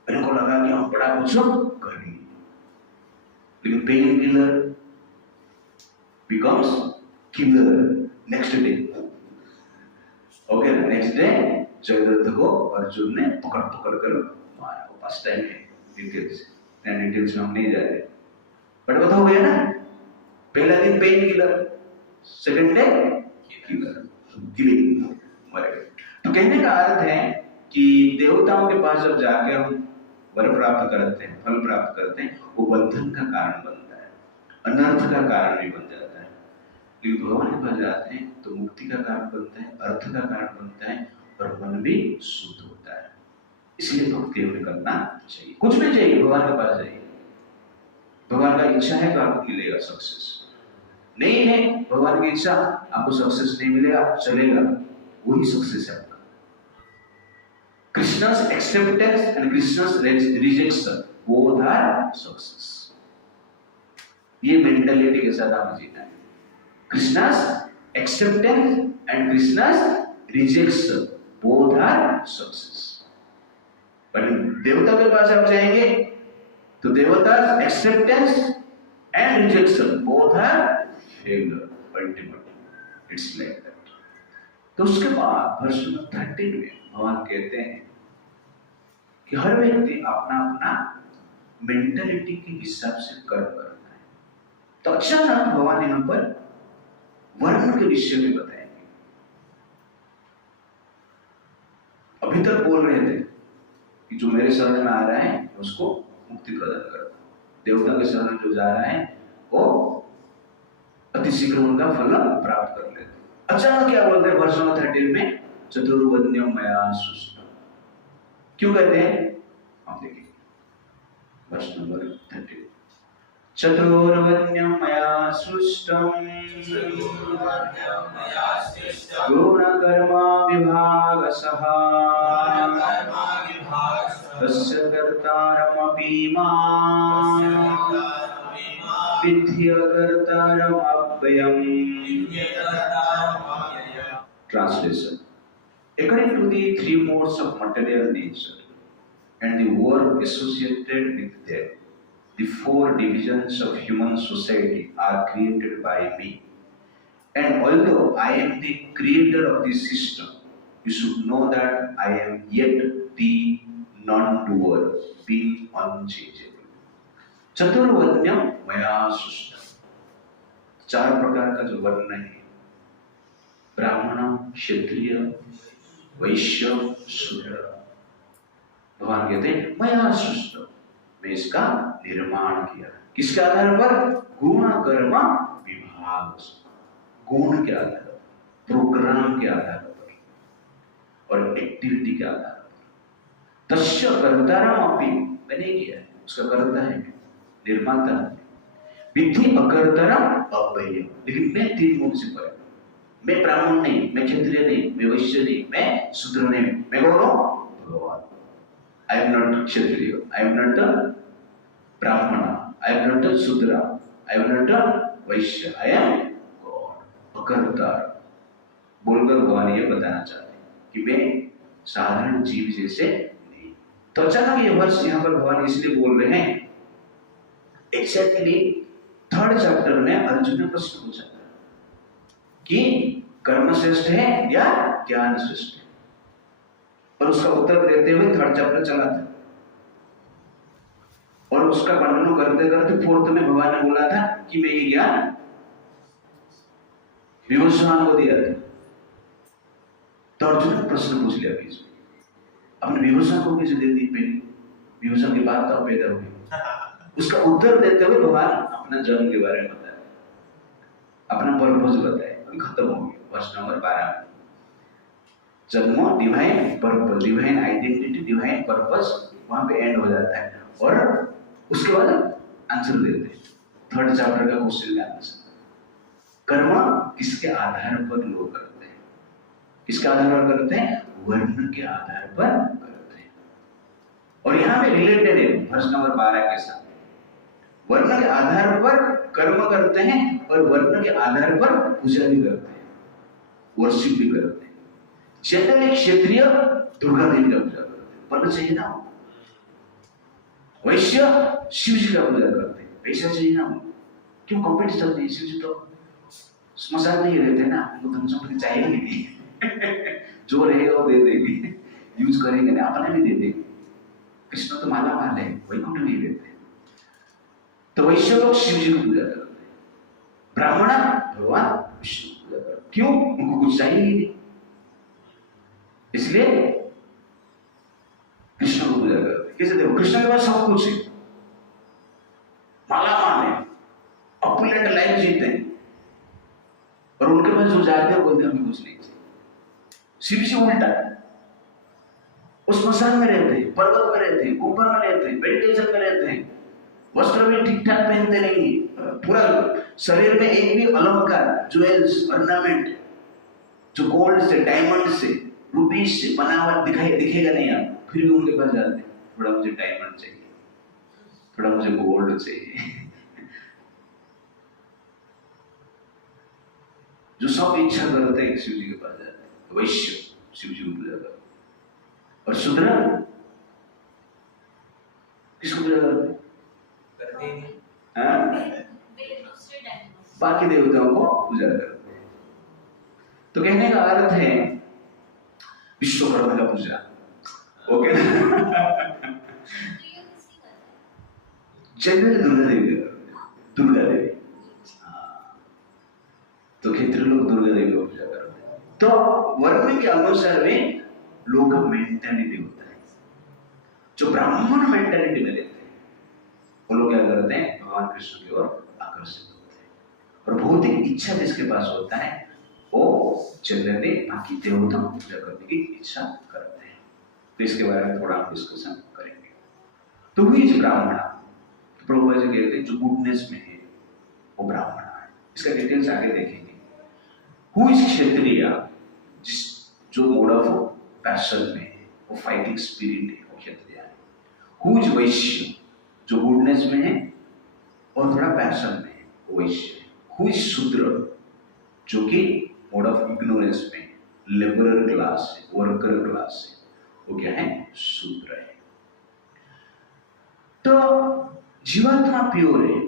इनको लगा कि हम बड़ा कुछ करेंगे, लेकिन pain killer becomes killer next day. Okay, next day Jayadratha को अर्जुन ने पकड़ कर मारा। फर्स्ट टाइम है, डिटेल्स में हम नहीं जा रहे, बट बता हो गया ना। पहला दिन pain killer, second day killer, killing, मर गए। तो कहने का अर्थ है कि देवताओं के पास जब जाकर हम वर प्राप्त करते हैं, फल प्राप्त करते हैं, वो बंधन का कारण बनता है, अनर्थ का कारण भी बन जाता है। लेकिन भगवान के पास जाते हैं तो मुक्ति का कारण बनता है, अर्थ का कारण बनता है और मन भी शुद्ध होता है। इसलिए भक्ति हमें करना चाहिए। कुछ भी चाहिए, भगवान के पास जाइए। भगवान का इच्छा है तो आपको मिलेगा सक्सेस, नहीं है भगवान की इच्छा आपको सक्सेस नहीं मिलेगा, चलेगा, वही सक्सेस है आपका। कृष्णा's acceptance and Krishna's rejection both are success। ये मेंटालिटी के साथ आप जीना है। Krishna's acceptance and Krishna's rejection both are success। पर देवता के पास आप जाएंगे तो देवता's acceptance and rejection both are failure ultimately। It's like that। तो उसके बाद वर्ष 13 में भगवान कहते हैं कि हर व्यक्ति अपना अपना मेंटालिटी के हिसाब से कर्म करना है। तो अच्छा ना, भगवान यहाँ पर वर्ण के विषय में बताएंगे। अभी तक बोल रहे थे कि जो मेरे शरण में आ रहा है उसको मुक्ति प्रदान करता, देवता के शरण में जो जा रहा है वो अतिशीघ्र उनका फल प्राप्त कर लेते। अचानक क्या बोलते हैं वर्ष 13 में? चतुर्वण्यम मया सृष्टम। क्यों कहते हैं आप देखिए, वर्ष नंबर 13। चतुर्वण्यम मया सृष्टम गुणकर्मा विभागशः तस्य कर्तारमपि मां विद्धि कर्तारमव्ययम्। Translation: according to the 3 modes of material nature and the work associated with them, the 4 divisions of human society are created by me. And although I am the creator of this system, you should know that I am yet the non-doer, being unchangeable. चतुर्वर्ण्यम मया सृष्टम। 4 प्रकार का जो वर्ण है, ब्राह्मण, क्षत्रिय, वैश्य, शूद्र। भगवान कहते हैं मया सृष्टम, मैं इसका निर्माण किया। किसके आधार पर? गुण कर्म विभाग, गुण के आधार पर, प्रोग्राम के आधार पर और एक्टिविटी के आधार पर। तस्य कर्तारम अपि, मैंने किया है, उसका कर्ता है, निर्माता है। विद्धि अकर्तारम अव्ययम्, लेकिन मैं 3 गुण से परे। मैं ब्राह्मण नहीं, मैं क्षत्रिय नहीं, मैं वैश्य नहीं, मैं शूद्र नहीं, मैं कौन हूं? भगवान। I am not Kshatriya, I am not a Brahmana, I am not a Sudra, I am not a Vaishya, I am God, अकर्ता। बोलकर भगवान ये बताना चाहते हैं कि मैं साधारण जीव जैसे नहीं। तो अचानक ये वर्ष यहाँ पर भगवान इसलिए बोल रहे हैं, एग्जैक्टली 3rd चैप्टर में अर्जुन ने प्रश्न पूछा कि कर्म श्रेष्ठ है या ज्ञान श्रेष्ठ है, और उसका उत्तर देते हुए 3rd चैप्टर चला था, और उसका वर्णन करते करते 4th में भगवान ने बोला था कि मैं ये ज्ञान विभूषण को दिया था। तो अर्जुन ने प्रश्न पूछ लिया बीच में, अपने विभूषण को कैसे दे दी? पहले विभूषण के बाद तो पैदा हुई। उसका उत्तर देते हुए भगवान अपना जन्म के बारे में बताया, अपना पर्पस बताया। अभी खत्म हो गया वर्ष नंबर 12 में। जन्म, divine purpose, divine identity, divine purpose वहां पे एंड हो जाता है, और उसके बाद आंसर देते हैं 3rd चैप्टर का क्वेश्चन का आंसर। कर्म किसके आधार पर लोग करते हैं? किसके आधार पर करते हैं? वर्ण के आधार पर करते हैं। और यहाँ पे रिलेटेड है वर्ष नंबर 12 के साथ। वर्ण के आधार पर कर्म करते हैं और वर्ण के आधार पर पूजा भी करते हैं, वर्शिप भी करते हैं। जनरली क्षत्रिय दुर्गा देवी का पूजा करते हैं, वर्ण चाहिए ना। वैश्य शिव जी का पूजा करते हैं, पैसा चाहिए ना। क्यों कॉम्पिटिशन नहीं? शिव जी तो स्मशान नहीं रहते ना, उनको धन संपत्ति चाहिए नहीं। जो रहेगा वो दे देंगे, यूज करेंगे ना, अपने भी दे देंगे। कृष्ण तो माला माल है, वैकुंठ नहीं देते। तो वैश्य लोग शिव जी को पूजा करते हैं, ब्राह्मण भगवान विष्णु को पूजा करते हैं। क्यों? उनको कुछ चाहिए नहीं, इसलिए कृष्ण को पूजा करते हैं। कैसे? देखो, कृष्ण के पास सब कुछ है, माला माल है, अपुलेंट लाइफ जीते हैं, और उनके पास जो जाते हैं बोलते हैं हमें कुछ नहीं चाहिए। शिव जी उल्टा है, उस स्मशान में रहते हैं, पर्वत में रहते हैं, गुफा में रहते हैं, मेडिटेशन में रहते हैं, वस्त्र भी ठीक ठाक पहनते नहीं, पूरा शरीर में एक भी अलंकार, ज्वेल्स, ऑर्नामेंट जो गोल्ड से, डायमंड से, रूबीज से बना हुआ दिखेगा नहीं आप, फिर भी उनके पास जाते हैं, थोड़ा मुझे डायमंड चाहिए, थोड़ा मुझे गोल्ड चाहिए। जो सब इच्छा करते हैं शिव जी के पास जाते हैं। वैश्य शिव जी को पूजा करते हैं, और शूद्र किसको पूजा करते हैं? बाकी देवताओं को पूजा करते हैं। तो कहने का अर्थ है विश्वकर्मा का पूजा, ओके ना? जनरल दुर्गा देवी, दुर्गा देवी। तो क्षेत्रीय लोग दुर्गा देवी को पूजा करते हैं। तो वर्ण के अनुसार में लोगों का मेंटालिटी होता है। जो ब्राह्मण मेंटालिटी में रहते हैं वो लोग क्या करते हैं? भगवान कृष्ण की ओर आकर्षित होते हैं, और भौतिक इच्छा जिसके पास होता है वो जनरली बाकी देवताओं को पूजा करने की इच्छा करते हैं। तो इसके बारे में थोड़ा हम डिस्कशन करेंगे। तो हुई ब्राह्मण, प्रभुपाद जी कहते हैं जो गुडनेस में है वो ब्राह्मण है। इसका डिटेल्स आगे देखेंगे। हु इज क्षत्रिय, जो मोड ऑफ पैशन में है, वो फाइटिंग स्पिरिट है, वो क्षत्रिय है। हु इज वैश्य, जो गुडनेस में है और थोड़ा पैशन में है, वो वैश्य है। हु इज शूद्र, जो कि मोड ऑफ इग्नोरेंस में, लेबरर क्लास है, वर्कर क्लास है, वो क्या है? शूद्र है। तो जीवात्मा प्योर है,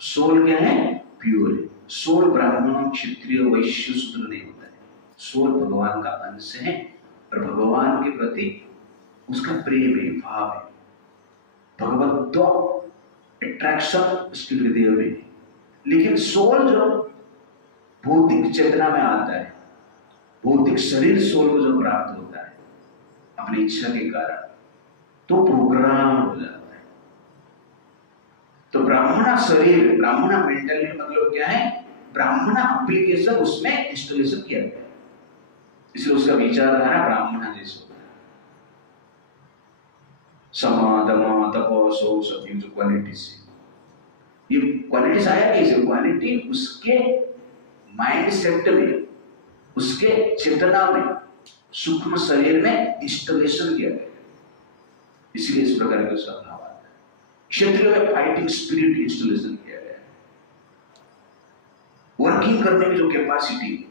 सोल क्या है? प्योर है। सोल ब्राह्मण, क्षत्रिय, वैश्य, शूद्र नहीं होता है। सोल भगवान का अंश है, और भगवान के प्रति उसका प्रेम है, भाव है, भगवत्व अट्रैक्शन उसके हृदय में है। लेकिन सोल जो भौतिक चेतना में आता है, भौतिक शरीर सोल को जो प्राप्त होता है अपनी इच्छा के कारण, तो प्रोग्राम हो जाता है। तो ब्राह्मणा शरीर, ब्राह्मणा मेंटलिटी मतलब क्या है? ब्राह्मणा एप्लीकेशन उसमें इंस्टॉलेशन किया गया है, इसलिए उसका विचारधारा ब्राह्मणा जैसे होता है। समा, दमा, तप, शौच, सत्य, जो क्वालिटीज है, ये क्वालिटीज आया कैसे? क्वालिटी उसके माइंड सेट में, उसके चेतना में सूक्ष्म शरीर में इंस्टॉलेशन किया गया, इसलिए इस प्रकार के उसका भाव आता है। क्षेत्रीय में फाइटिंग स्पिरिट इंस्टॉलेशन किया गया है, वर्किंग करने की जो कैपेसिटी,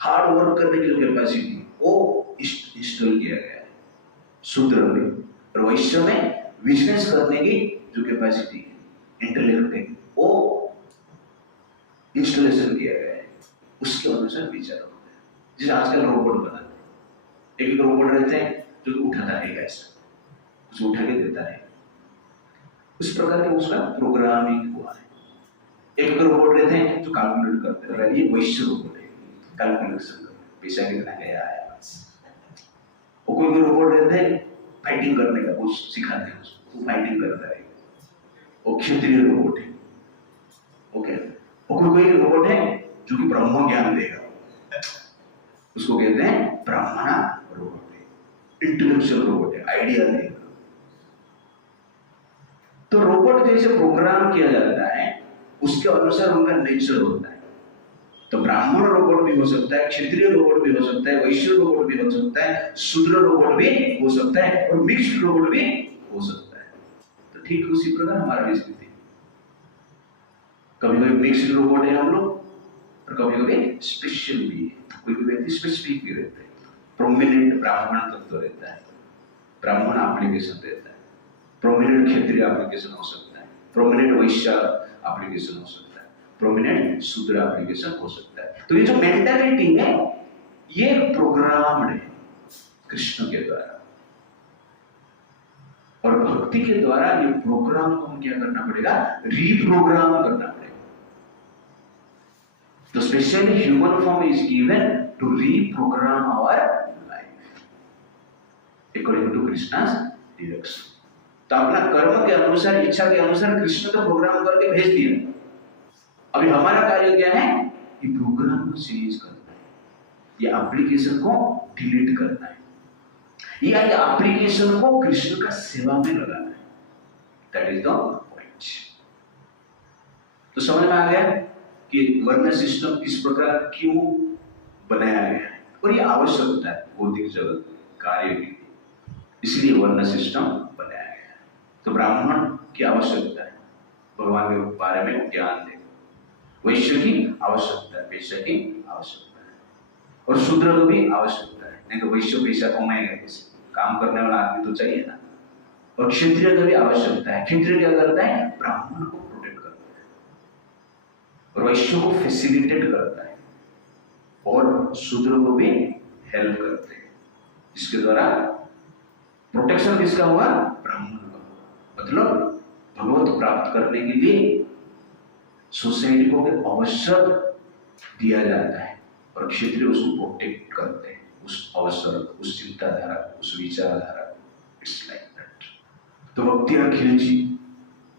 हार्ड वर्क करने की जो कैपेसिटी, वो इंस्टॉल किया गया है शूद्र में। और वैश्य में बिजनेस करने की जो कैपेसिटी है, इंटेलेक्ट है, वो इंस्टॉलेशन किया गया है, उसके अनुसार विचार होता है। जैसे आजकल रोबोट बनाते हैं, एक रोबोट रहते हैं जो उठाता है, ऐसा कुछ उठा के देता है, उस प्रकार का उसका प्रोग्रामिंग हुआ है। एक रोबोट रहते हैं जो कैलकुलेट करते हैं, ये वैश्य रोबोट है, कैलकुलेशन पैसा कितना गया है। और कोई रोबोट रहते हैं फाइटिंग करने का, कुछ सिखाते हैं उसको, वो फाइटिंग करता है, वो क्षत्रिय रोबोट है। ओके, और कोई रोबोट है जो कि ब्रह्म ज्ञान देगा, उसको कहते हैं ब्राह्मणा रोबोट है, इंटेलेक्चुअल रोबोट है, आइडिया देगा। तो रोबोट जैसे प्रोग्राम किया जाता है, उसके अनुसार उनका नेचर होता है। तो ब्राह्मण रोबोट भी हो सकता है, क्षत्रिय रोबोट भी हो सकता है, वैश्य रोबोट भी हो सकता है, शूद्र रोबोट भी हो सकता है, और मिक्स्ड रोबोट भी हो सकता है। तो ठीक उसी प्रकार हमारा भी स्थिति, कभी कभी मिक्स्ड रोबोट है हम लोग, और कभी कभी स्पेशल भी है। कोई व्यक्ति स्पेसिफिक भी रहता है, प्रोमिनेंट ब्राह्मण तत्व रहता है, ब्राह्मण एप्लीकेशन रहता है, प्रोमिनेंट क्षत्रिय एप्लीकेशन हो सकता है, प्रोमिनेंट वैश्य एप्लीकेशन हो सकता है, प्रोमिनेंट शूद्र एप्लीकेशन हो सकता है। तो ये जो मेंटालिटी है, ये प्रोग्राम्ड है कृष्ण के द्वारा, और भक्ति के द्वारा ये प्रोग्राम को हम क्या करना पड़ेगा, रीप्रोग्राम करना पड़ेगा। तो specially human form is given to reprogram our life according to Krishna's direction. तो अपना कर्म के अनुसार, इच्छा के अनुसार कृष्ण तो प्रोग्राम करके भेज दिया। अभी हमारा कार्य क्या है, ये प्रोग्राम को चेंज करना है, ये एप्लीकेशन को डिलीट करना है, या ये एप्लीकेशन को कृष्ण का सेवा में लगाना है। That is the point. तो समझ में आ गया कि वर्ण सिस्टम किस प्रकार क्यों बनाया गया है, और ये आवश्यकता है भौतिक जगत कार्य की, इसलिए वर्ण सिस्टम बनाया गया है। तो ब्राह्मण की आवश्यकता है भगवान के बारे में ज्ञान दे, वैश्य की आवश्यकता है, वैश्य की आवश्यकता है, और शूद्र को भी आवश्यकता है, नहीं तो वैश्य पैसा कमाएगा कैसे, काम करने वाला आदमी तो चाहिए ना। और क्षत्रिय को भी आवश्यकता है, क्षत्रिय क्या करता है, ब्राह्मण को प्रोटेक्ट करता है, और वैश्य को फैसिलिटेट करता है, और शूद्र को भी हेल्प करते हैं, जिसके द्वारा प्रोटेक्शन किसका हुआ, ब्राह्मण का। मतलब भगवत प्राप्त करने के लिए सोसाइटी को अवसर दिया जाता है, और क्षेत्रीय उसको प्रोटेक्ट करते हैं, उस अवसर, उस चिंताधारा, उस विचारधारा। It's like that. तो भक्तियां खिलची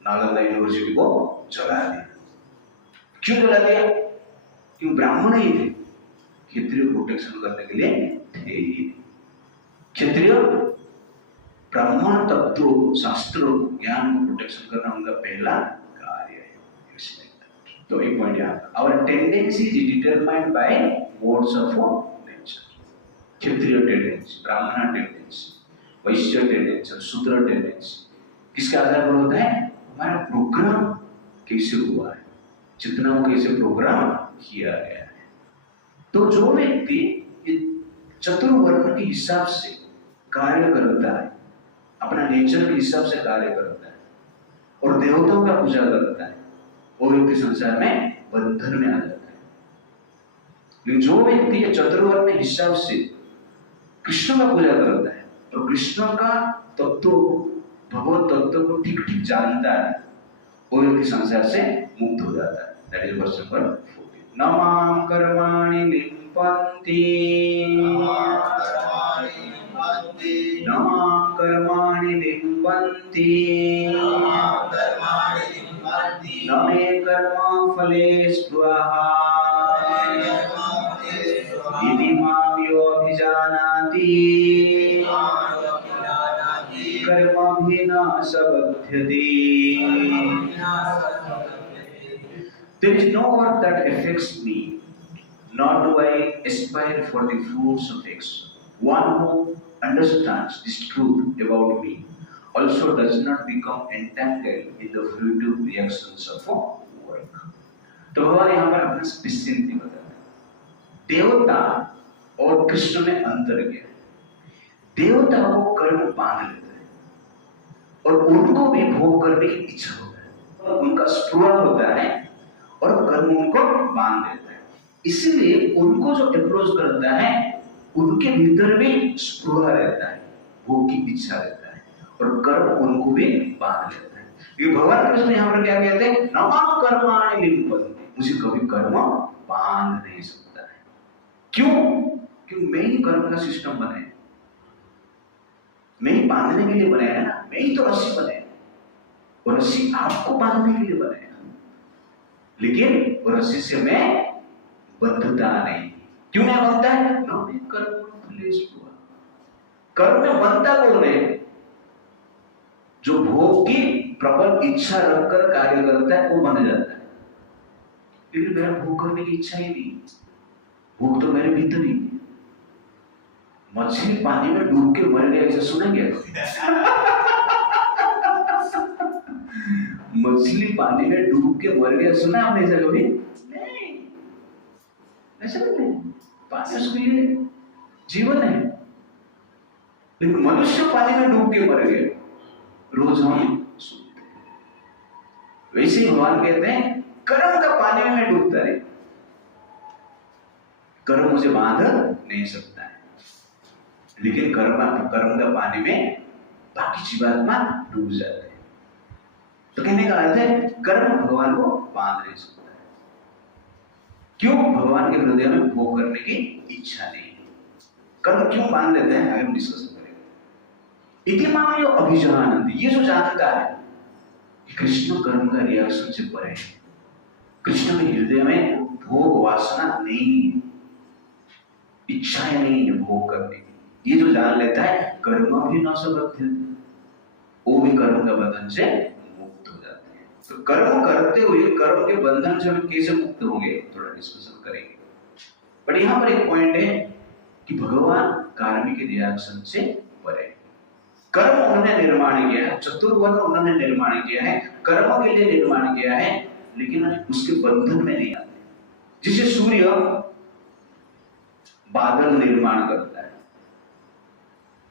नालंदा यूनिवर्सिटी को जला दिया। क्यों जला दिया? क्यों ब्राह्मण ही थे, क्षत्रिय प्रोटेक्शन करने के लिए थे ही। क्षत्रिय ब्राह्मण तत्व शास्त्र ज्ञान को प्रोटेक्शन करना उनका पहला कार्य है। तो एक पॉइंट यहाँ, our tendency is determined by modes of nature. Kshatriya tendency, brahmin tendency, vaishya tendency, shudra tendency किसके आधार पर होता है? हमारा प्रोग्राम कैसे हुआ है, चेतना को कैसे प्रोग्राम किया गया है। तो जो व्यक्ति चतुर्वर्ण के हिसाब से कार्य करता है, अपना नेचर के हिसाब से कार्य करता है, और देवताओं का पूजा करता है, वो व्यक्ति संसार में बंधन में आ जाता है। लेकिन जो व्यक्ति चतुर्वर्ण के हिसाब से कृष्ण का पूजा करता है, और कृष्ण का तत्व, भगवत तत्व को ठीक ठीक जानता है, वो व्यक्ति संसार से मुक्त हो जाता है। That is verse number 14। नमाम कर्माणि लिम्पन्ति, नमाम कर्माणि लिम्पन्ति, न मे कर्म फले स्पृहा, इति मां यो अभिजानाति, कर्मभिः स बध्यते। There is no work that affects me, nor do I aspire for the fruits of action. One who understands this truth about me also does not become entangled in the fruitive reactions of work. तो भगवान यहाँ पर अपना specifically बताते हैं देवता और कृष्ण में अंतर क्या है। देवता को कर्म बांध लेते हैं और उनको भी भोग करने की इच्छा होता है और उनका स्पृहा होता है और कर्म उनको बांध देता है। इसलिए उनको जो अप्रोच करता है उनके भीतर भी स्पृहा रहता है, भोग की इच्छा रहता है और कर्म उनको भी बांध लेता है। ये भगवान कृष्ण यहाँ पर क्या कहते हैं, न कर्माणि लिम्पन्ति, मुझे कभी कर्म बांध नहीं सकता है। क्यों? क्योंकि मैं ही कर्म का सिस्टम बनाया, मैं ही बांधने के लिए बनाया ना, मैं ही तो रस्सी बनाया और रस्सी आपको बांधने के लिए बनाया, लेकिन वो रस्सी से मैं बंधता नहीं। क्यों नहीं बनता है? कर्म में बनता कौन है? जो भोग की प्रबल इच्छा रखकर कार्य करता है वो बन जाता है। लेकिन मेरा भोग करने की इच्छा ही नहीं, भोग तो मेरे भीतर ही है। मछली पानी में डूब के मर गया, ऐसा सुनेंगे? मछली पानी में डूब के मर गया, सुना आपने ऐसा कभी? नहीं, ऐसा नहीं। पानी उसके लिए जीवन है, लेकिन मनुष्य पानी में डूब के मर गया, रोज हम सुनते हैं। वैसे ही भगवान कहते हैं कर्म का पानी में मैं डूबता रहे, कर्म मुझे बांध नहीं सकता है, लेकिन कर्म का पानी में बाकी जीवात्मा डूब जाते हैं। तो कहने का अर्थ है कर्म भगवान को बांध नहीं सकता है। क्यों? भगवान के हृदय में भोग करने की इच्छा नहीं है। कर्म क्यों बांध लेते हैं आगे हम डिस्कस करेंगे। इतिमाम यो अभिजानन्ति, ये जो जानता है कि कृष्ण कर्म का रिएक्शन से परे है, कृष्ण के हृदय में भोग वासना नहीं है, इच्छाएं नहीं है भोग करने की, ये जो जान लेता है कर्म भी न सबद्ध, वो भी कर्म का बंधन से मुक्त हो जाते हैं। तो कर्म करते हुए कर्म के बंधन से हम कैसे मुक्त होंगे थोड़ा डिस्कशन करेंगे। बट यहाँ पर एक पॉइंट है कि भगवान कार्मिक रिएक्शन से परे, कर्म उन्होंने निर्माण किया है, चतुर्वर्ण उन्होंने निर्माण किया है, कर्म के लिए निर्माण किया है, लेकिन उसके बंधन में नहीं आते। जिसे सूर्य बादल निर्माण करता है,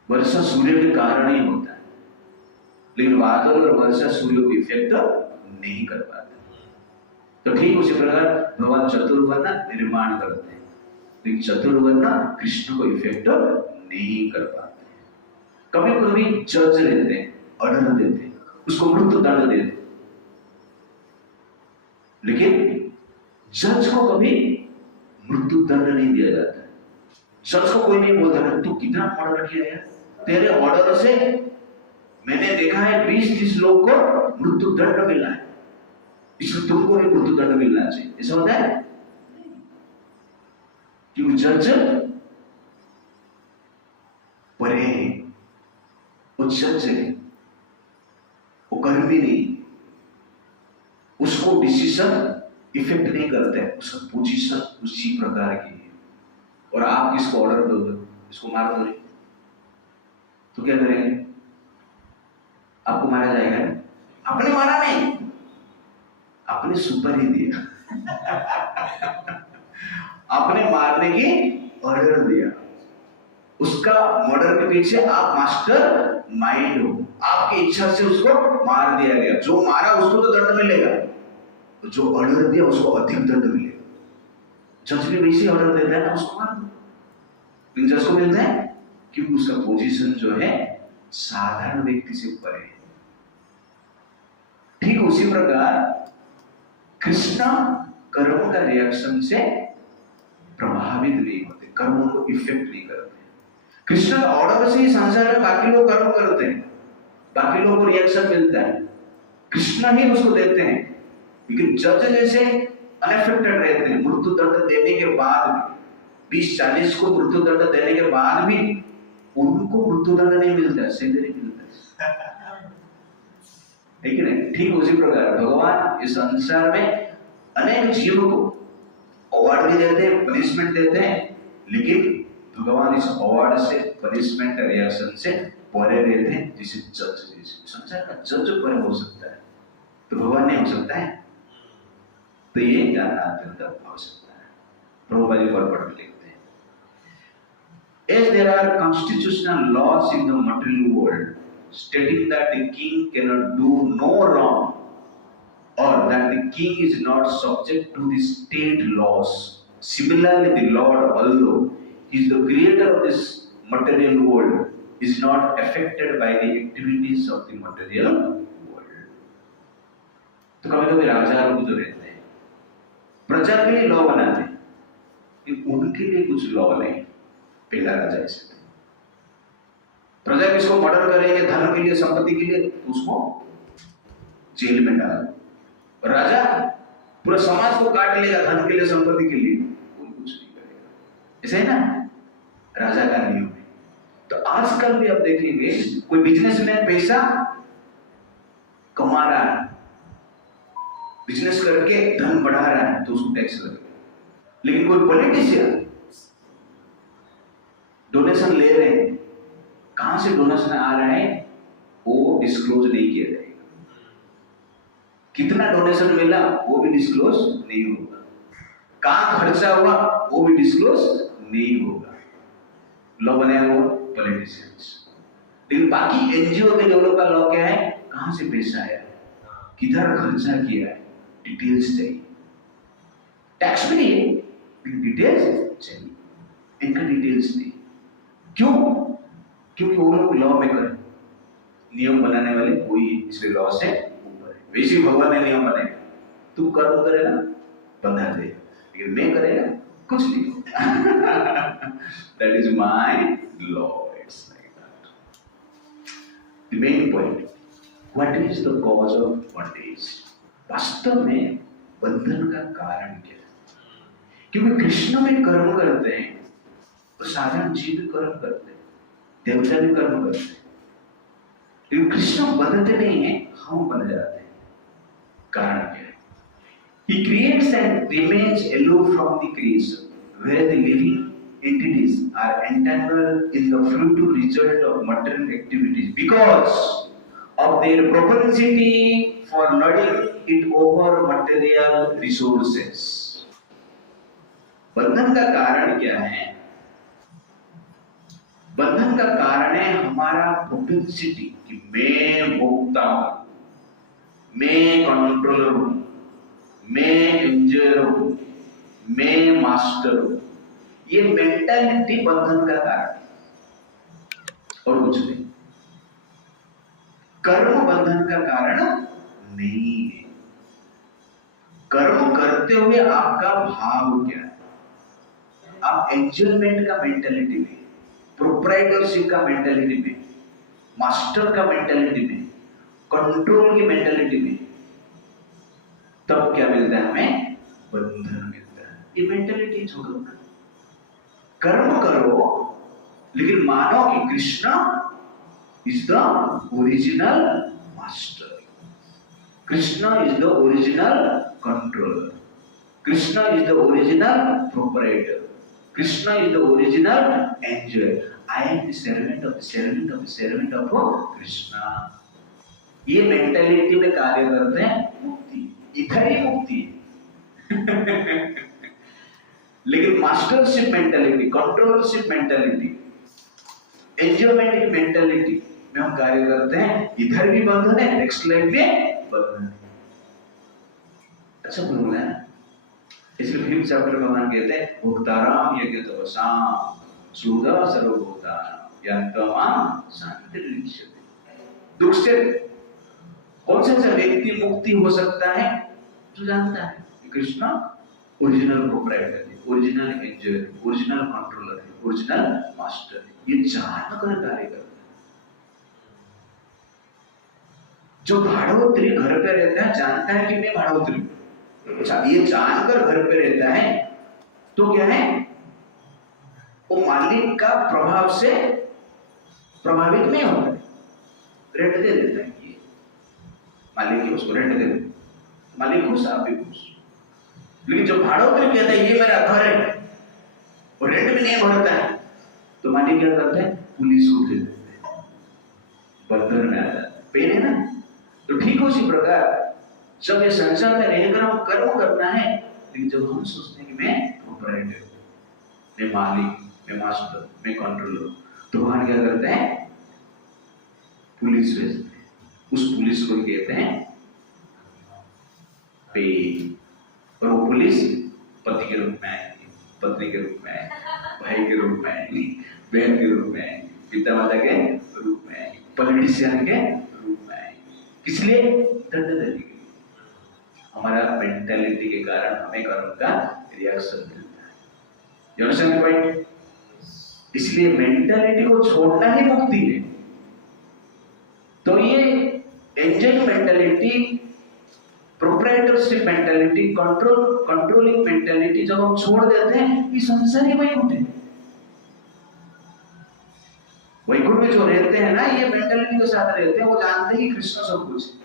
वर्षा सूर्य के कारण ही होता है, लेकिन बादल और वर्षा सूर्य को इफेक्ट नहीं कर पाते। तो ठीक उसी प्रकार भगवान चतुर्वर्ण निर्माण करते हैं, लेकिन चतुर्वर्ण कृष्ण को इफेक्ट नहीं कर पाते। कभी कभी जज लेते हैं, ऑर्डर देते हैं, उसको मृत्यु दंड देते हैं, लेकिन जज को कभी मृत्यु दंड नहीं दिया जाता है। जज को कोई नहीं बोलता तू कितना ऑर्डर किया है, तेरे ऑर्डर से मैंने देखा है 20-30 लोग को मृत्यु दंड मिला है, इसलिए तुमको भी मृत्यु दंड मिलना चाहिए, ऐसा होता है? क्यों? जज परे है, वो जज है, वो कर्मी नहीं, उसको डिसीजन इफेक्ट नहीं करते हैं, उसका पोजीशन उसी प्रकार की है। और आप किसको ऑर्डर दोगे, इसको मार दोगे तो क्या करेंगे? आपको मारा जाएगा। आपने मारा नहीं, आपने सुपर ही दिया। आपने मारने की ऑर्डर दिया, उसका मर्डर के पीछे आप मास्टर माइंड हो, आपकी इच्छा से उसको मार दिया गया। जो मारा उसको तो दंड मिलेगा, जो ऑर्डर दिया उसको अधिक दंड मिलेगा। जज भी वैसे ऑर्डर देता है ना, उसको मार दो, लेकिन जज को मिलता है क्योंकि उसका पोजीशन जो है साधारण व्यक्ति से ऊपर है। ठीक उसी प्रकार कृष्ण कर्म का रिएक्शन से प्रभावित नहीं होते, कर्मों को इफेक्ट नहीं करते। कृष्ण का ऑर्डर से ही संसार में बाकी लोग कर्म करते हैं, बाकी लोगों को रिएक्शन मिलता है, कृष्ण ही उसको देते हैं। लेकिन जज जैसे अनअफेक्टेड रहते हैं, मृत्यु दंड देने के बाद भी 20-40 को मृत्यु दंड देने के बाद भी उनको मृत्यु दंड नहीं मिलता, सीधे नहीं मिलता है कि नहीं? ठीक उसी प्रकार भगवान इस संसार में अनेक जीवों को अवार्ड भी देते हैं, पनिशमेंट देते हैं, लेकिन भगवान इस अवार्ड से, पनिशमेंट रिएक्शन से परे रहते हैं। जिसे जज, संसार का जज पर हो सकता है तो भगवान नहीं हो सकता है। तो ये जानना अत्यंत आवश्यकता है। प्रभुपाद जी पर पढ़ लिखते हैं, as there are constitutional laws in the material world stating that the king cannot do no wrong or that the king is not subject to the state laws, similarly the Lord, although he is the creator of this material world, is not affected by the activities of the material world. तो कभी-कभी राजा लोग जो रहते हैं प्रजा के लिए law बनाते हैं, लेकिन उनके लिए कुछ लॉ नहीं। पहला राजा ऐसे थे, प्रजा किसको मर्डर करेंगे धन के लिए, संपत्ति के लिए, तो उसको जेल में डाल। राजा पूरा समाज को काट लेगा धन के लिए, संपत्ति के लिए, कोई कुछ नहीं करेगा। ऐसा है ना राजा का नियम है। तो आजकल भी आप देखेंगे कोई बिजनेसमैन पैसा कमा रहा है, बिजनेस करके धन बढ़ा रहा है तो उसको टैक्स लगेगा। लेकिन कोई पॉलिटिशियन डोनेशन ले रहे हैं, कहां से डोनेशन आ रहा है वो डिस्क्लोज नहीं किया जाएगा, कितना डोनेशन मिला वो भी डिस्क्लोज नहीं होगा, कहां खर्चा हुआ वो भी डिस्क्लोज नहीं होगा। लॉ बनाया हुआ पॉलिटिशियंस, लेकिन बाकी एनजीओ के लोगों का लॉ क्या है, कहां से पैसा आया, किधर खर्चा किया है, डिटेल्स चाहिए। टैक्स भी नहीं है लेकिन डिटेल्स चाहिए, इनका डिटेल्स नहीं। क्यों? क्योंकि वो लोग लॉ मेकर, नियम बनाने वाले कोई इसलिए लॉ से ऊपर है। वैसे भगवान ने नियम बनाए, तू कर्म करेगा बंधा दे, लेकिन मैं करेगा कुछ नहीं होगा। That is my law. It's like that. The main point, what is the cause of bondage? वास्तव में बंधन का कारण क्या है? क्योंकि कृष्ण में कर्म करते हैं तो साधारण जीव भी कर्म करते हैं, देवता भी कर्म करते हैं, लेकिन कृष्ण बंधते नहीं है, हम बंध जाते हैं। कारण क्या है? He creates and remains aloof from the creation, where the living entities are entangled in the fruitful result of material activities because of their propensity for lording it over material resources. बंधन का कारण क्या है? बंधन का कारण है हमारा प्रोपेंसिटी कि मैं भोक्ता हूं, मैं कंट्रोलर हूं, मैं एंजॉयर हूं, मैं मास्टर हूं। ये मेंटालिटी बंधन का कारण और कुछ नहीं। कर्म बंधन का कारण नहीं है। कर्म करते हुए आपका भाव क्या है? आप एंजॉयमेंट का मेंटालिटी में, प्रोप्राइटरशिप का मेंटालिटी में, मास्टर का मेंटालिटी में, कंट्रोल की मेंटालिटी में, तब क्या मिलता है हमें? बंधन मिलता है। ये मेंटालिटी छोड़ो ना, कर्म करो, लेकिन मानो कि Krishna is the original master, Krishna is the original controller, Krishna is the original proprietor, Krishna is the original enjoyer. I am the servant of the servant of the servant of Krishna. ये मेंटालिटी में कार्य करते हैं मुक्ति, इधर ही मुक्ति है। लेकिन mastership mentality, controllership mentality, enjoyment की मेंटालिटी में हम कार्य करते हैं, इधर भी बंधन है, नेक्स्ट लाइफ में बंधन है। अच्छा बोलना है, इसलिए फिर चैप्टर में भगवान कहते हैं भोक्ताराम यज्ञ तपसाम सुधा सर्वभूतानां यंतमाम शांतिर्लिच्यते। दुख से कौन सा व्यक्ति मुक्ति हो सकता है? जो जानता है कि कृष्ण ओरिजिनल प्रोप्राइटर है, ओरिजिनल एंजॉयर है, ओरिजिनल कंट्रोलर है, ओरिजिनल मास्टर है। ये जानकर कार्य करता है। जो भाड़ोत्री घर पे रहता है जानता है कि मैं भाड़ोत्री हूं, ये जानकर घर पे रहता है तो क्या है, वो मालिक का प्रभाव से प्रभावित नहीं होता है, रेंट दे देता है। ये मालिक की उसको रेंट दे देता, मालिक खुश, आप भी खुश। लेकिन जो भाड़ोत्री कहता है ये मेरा घर है और रेंट भी नहीं भरता है, तो मालिक क्या करता है? पुलिस को भेज देते हैं, बंधन में आ जाता है। पेन है ना? तो ठीक उसी प्रकार जब ये संसार में रहकर हम कर्म करना है, लेकिन जब हम सोचते हैं कि मैं प्रोप्राइटर, मैं मालिक, मैं मास्टर, मैं कंट्रोलर, तो भगवान क्या करते हैं? पुलिस भेजते हैं। उस पुलिस को कहते हैं पे। और वो पुलिस पति के रूप में आएगी, पत्नी के रूप में आएगी, भाई के रूप में आएगी, बहन के रूप में आएगी, पिता माता के रूप में आएगी, पॉलिटिशियन के रूप में आएगी। किस लिए? दंड देने के लिए। हमारा मेंटालिटी के कारण हमें कर्म का रिएक्शन मिलता है। You understand the point? इसलिए मेंटालिटी को छोड़ना ही मुक्ति है। तो ये enjoying mentality, proprietorship mentality, controlling mentality जब हम छोड़ देते हैं, ये संसारी वैकुंठ है। वैकुंठ में जो रहते हैं ना, ये मेंटालिटी के साथ रहते हैं, वो जानते हैं कि कृष्ण सब कुछ है।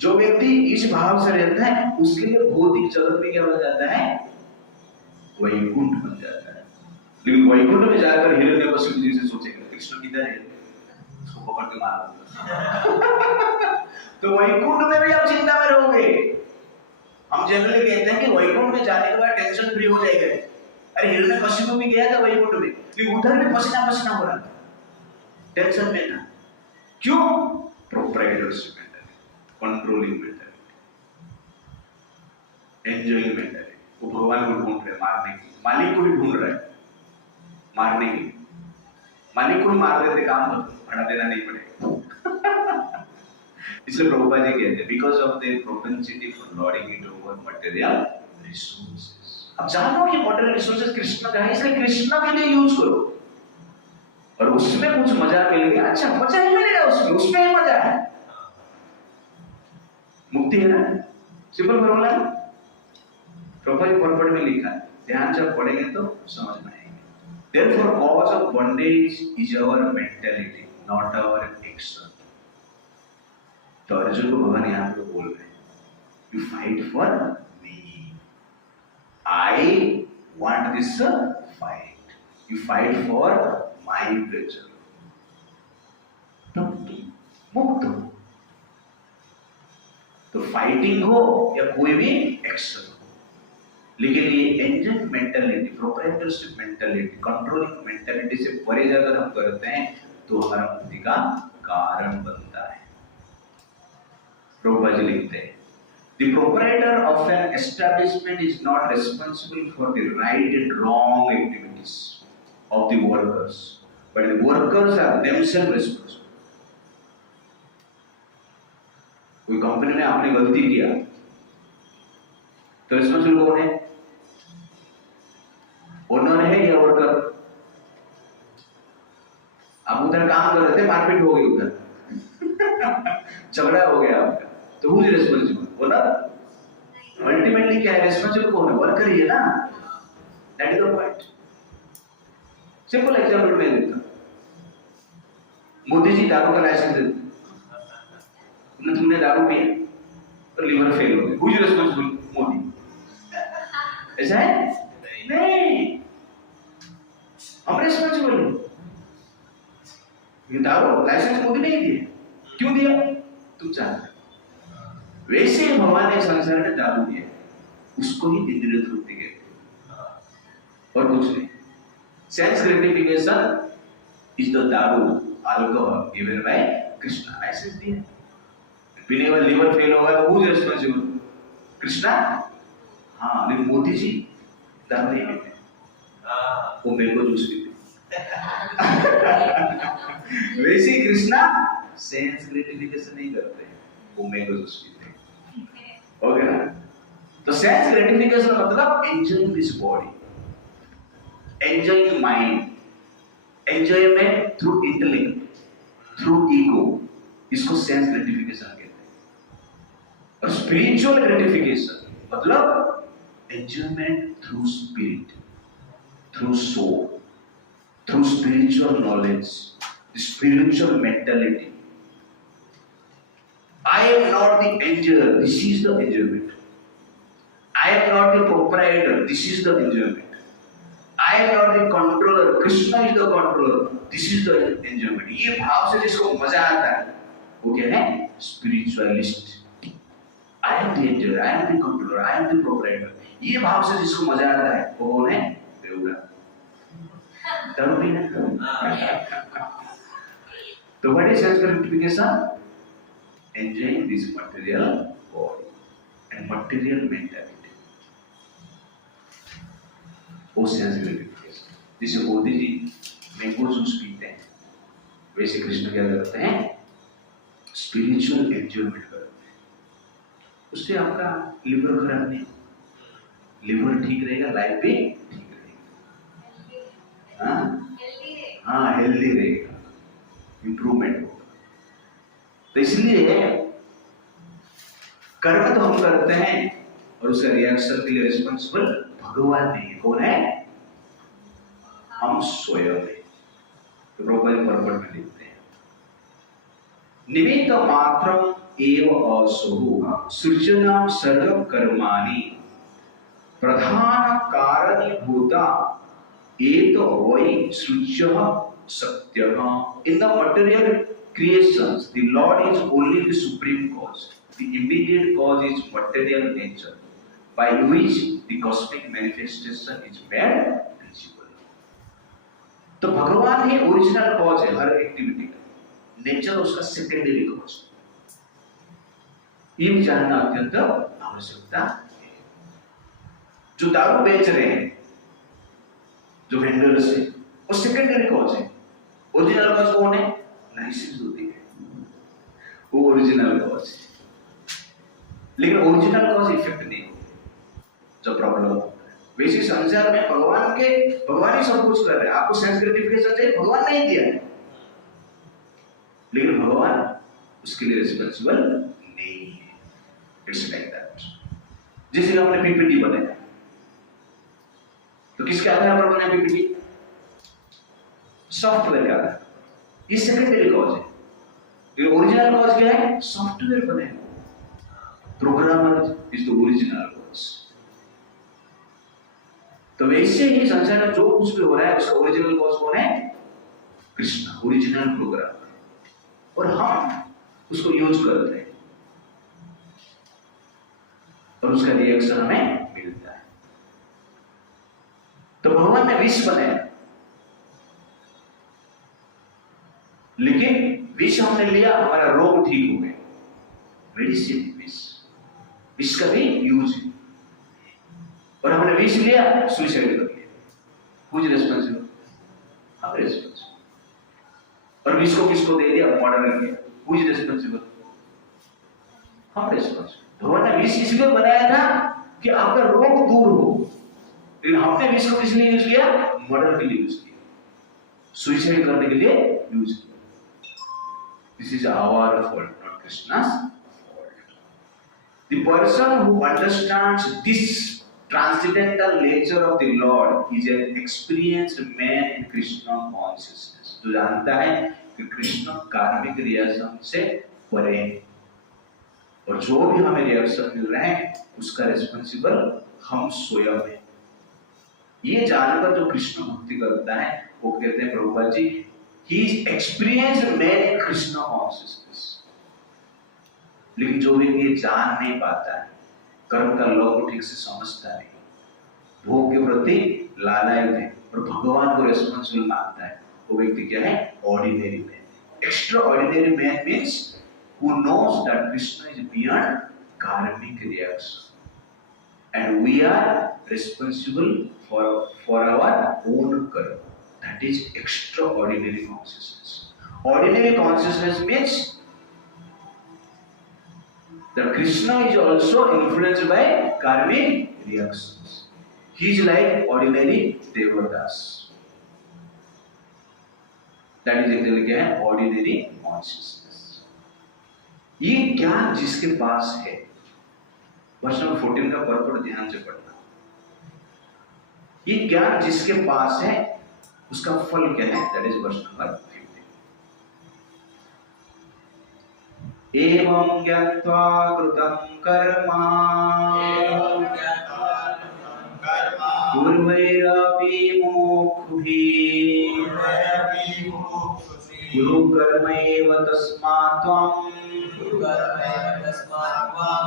जो व्यक्ति इस भाव से रहता है, उसके लिए भौतिक जगत में क्या बन जाता है? वैकुंठ बन जाता है। लेकिन वैकुंठ में जाकर हिरण्यकशिपु जी से सोचेगा कृष्ण किधर है, उसको पकड़ के मार दूंगा। तो वैकुंठ में भी आप चिंता में रहोगे। हम जनरली कहते हैं कि वैकुंठ में जाने के बाद टेंशन फ्री हो जाएगा। अरे हिरण्यकशिपु भी गया था वैकुंठ में, लेकिन उधर भी पसीना पसीना हो रहा था, टेंशन में था। क्यों? Proprietorship, controlling mentality, enjoying mentality. वो भगवान को ढूंढ रहे मारने की, मालिक को भी ढूंढ रहे मारने की। मालिक को भी मार देते, काम भाड़ा देना नहीं पड़ेगा। इसलिए प्रभुपाद जी कहते हैं, because of their propensity for lording it over material resources. अब जानो ये मटेरियल रिसोर्सेस कृष्ण का है, इसलिए कृष्ण के लिए यूज करो और उसमें कुछ मजा मिलेगा। अच्छा, मजा ही मिलेगा उसमें ही मजा है। मुक्ति है ना? सिंपल फॉर्मूला है। प्रॉपर फॉर्मेट में लिखा है, ध्यान से पढ़ेंगे तो समझ में आएगा। Therefore, cause of bondage is our mentality, not our action. तो अर्जुन को भगवान यहाँ पे बोल रहे हैं, you fight for me. I want this fight. You fight for my pleasure. तो मुक्त हो। तो फाइटिंग हो या कोई भी एक्शन हो, लेकिन ये enjoying mentality, proprietorship mentality, controlling mentality से परे जाकर हम करते हैं तो हमारा मुक्ति का कारण बनता है। प्रभुपाद जी लिखते हैं, The proprietor of an establishment is not responsible for the right and wrong activities of the workers, but the workers are themselves responsible. कोई कंपनी ने आपने गलती किया तो रिस्पॉन्सिबल कौन है? ओनर है या वर्कर? आप उधर काम कर रहे थे, मारपीट हो गई, उधर झगड़ा हो गया आपका, तो who is responsible? Owner? Ultimately क्या है? रिस्पॉन्सिबल कौन है? वर्कर ही है ना। That is the point. Simple example मैं देता हूं। मोदी जी दारू का लाइसेंस देते, तुमने दारू पिया और लिवर फेल हो गया, हु इज रिस्पॉन्सिबल? मोदी। ऐसा है? नहीं, हम रिस्पॉन्सिबल हैं। ये दारू लाइसेंस मोदी नहीं दिया, क्यों दिया? तुम चाहते। वैसे ही भगवान ने संसार में दारू दिया, उसको ही इंद्रिय तृप्ति कहते हैं और कुछ नहीं। Sense gratification is the daru, alcohol given by Krishna. License दिया, पीने वाला लिवर फेल होगा तो हु इज रिस्पॉन्सिबल? कृष्णा। हाँ, लेकिन मोदी जी दारू नहीं पीते, वो मेरे को जूस पीते। वैसे ही कृष्णा सेंस ग्रेटिफिकेशन नहीं करते, वो मेरे को जूस पीते। ओके ना? तो सेंस ग्रेटिफिकेशन मतलब enjoying this body, enjoying mind, enjoyment through intellect, through ego, इसको सेंस ग्रेटिफिकेशन कहते हैं। और स्पिरिचुअल ग्रेटिफिकेशन मतलब enjoyment through spirit, through soul, through spiritual knowledge, spiritual mentality. I am not the enjoyer, this is the enjoyment. I am not the proprietor, this is the enjoyment. I am not the controller, Krishna is the controller, this is the enjoyment. ये भाव से जिसको मजा आता है वो क्या है? Spiritualist. I am the enjoyer, I am the controller, I am the proprietor. ये भाव से जिसको मजा आता है वो कौन है? देवगा. दारू पीना. तो what is sense gratification? Enjoying this material body and material mentality. वो sense gratification. जैसे मोदी जी मैंगो जूस पीते हैं, वैसे कृष्ण क्या करते हैं? स्पिरिचुअल एंजॉयमेंट करते हैं. उससे आपका लिवर खराब नहीं, लिवर ठीक रहेगा, लाइफ भी ठीक रहेगा. हाँ, हेल्दी रहेगा, इंप्रूवमेंट होगा. तो इसलिए कर्म तो हम करते हैं और उसका रिएक्शन के लिए रिस्पॉन्सिबल भगवान नहीं है. कौन है? हम स्वयं हैं. तो प्रभुपाद पर्पट में लिखते हैं, निमित्त मात्रम एव असुः सृजनां सर्व कर्माणि प्रधान कारणीभूता एतो वै सृज्यः सत्यः. In the material creations, the Lord is only the supreme cause. The immediate cause is material nature, by which the cosmic manifestation is made visible. तो भगवान ही ओरिजिनल कॉज है हर एक्टिविटी का, नेचर उसका सेकेंडरी कॉज. ये भी जानना अत्यंत आवश्यकता है. जो दारू बेच रहे हैं, जो वेंडर्स है, वो सेकेंडरी कॉज है. ओरिजिनल कॉज कौन है? लाइसेंस होती है, वो ओरिजिनल कॉज है. लेकिन ओरिजिनल कॉज इफेक्ट नहीं होती जो प्रॉब्लम होता है. वैसे संसार में भगवान ही सब कुछ कर रहे हैं. आपको सेंस ग्रेटिफिकेशन चाहिए, भगवान नहीं दिया है, लेकिन भगवान उसके लिए रिस्पॉन्सिबल नहीं है. It's like that. जैसे हमने पीपीटी बनाया, तो किसके आधार पर बना पीपीटी? सॉफ्टवेयर के आधार. ये सेकेंडरी कॉज है. ये ओरिजिनल कॉज क्या है? सॉफ्टवेयर बने. Programmer is the original cause. तो वैसे ही संसार में जो कुछ भी हो रहा है उसका ओरिजिनल कॉज कौन है? Krishna, original programmer. और हम उसको यूज करते हैं और उसका रिएक्शन हमें मिलता है. तो भगवान ने विष बनाया, लेकिन विष हमने लिया, हमारा रोग ठीक हो गया. मेडिसिन विष का भी यूज है. और हमने विष लिया, सुसाइड कर लिया. Who is responsible? हम रिस्पांसिबल. और विष को किसको दे दिया? मर्डर कर दिया. Who is responsible? हम रिस्पांसिबल. भगवान ने विष इसलिए बनाया था कि आपका रोग दूर हो, लेकिन हमने विष को किस लिए यूज किया? मर्डर के लिए यूज किया, सुसाइड करने के लिए यूज किया. This is our fault, not Krishna's fault. The person who understands this transcendental nature of the Lord is an experienced man in Krishna consciousness. जो जानता है कि कृष्ण कार्मिक रिएक्शन से परे है, और जो भी हमें रिएक्शन मिल रहे हैं उसका रिस्पॉन्सिबल हम स्वयं हैं. ये जानकर जो कृष्ण भक्ति करता है वो कहते हैं Prabhupada ji, he is experienced man in Krishna consciousness. लेकिन जो व्यक्ति ये जान नहीं पाता है, कर्म का लॉ को ठीक से समझता नहीं, भोग के प्रति लालयत है और भगवान को रिस्पॉन्सिबल मानता है, वो व्यक्ति क्या है? Ordinary man. Extra ordinary man means who knows that Krishna is beyond karmic reaction and we are responsible for our own karma. That is extraordinary consciousness. Ordinary consciousness means that Krishna is also influenced by karmic reactions. He is like ordinary Devadas. That is exactly क्या है? Ordinary consciousness. ये ज्ञान जिसके पास है, वर्ष number 14 का पर्पट ध्यान से पढ़ना. ये ज्ञान जिसके पास है उसका फल क्या है? दैट इज वर्ष नंबर 15. एवं ज्ञात्वा कृतं कर्म पूर्वैरपि मुमुक्षुभिः कुरु कर्मैव तस्मात् त्वं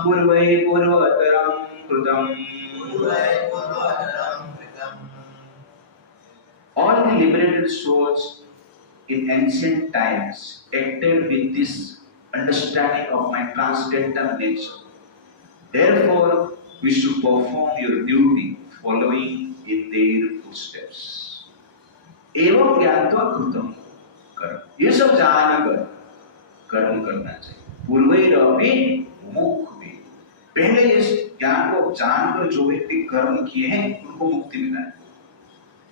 पूर्वै पूर्वतरं कृतम्. All the liberated souls in ancient times acted with this understanding of my transcendental nature. Therefore, we should perform your duty following in their footsteps. एवं ज्ञात्वा कृतं कर्म, ये सब जानकर कर्म करना चाहिए. पूर्वैरपि मुमुक्षुभिः, पहले इस ज्ञान को जानकर जो व्यक्ति कर्म किए हैं उनको मुक्ति मिला है.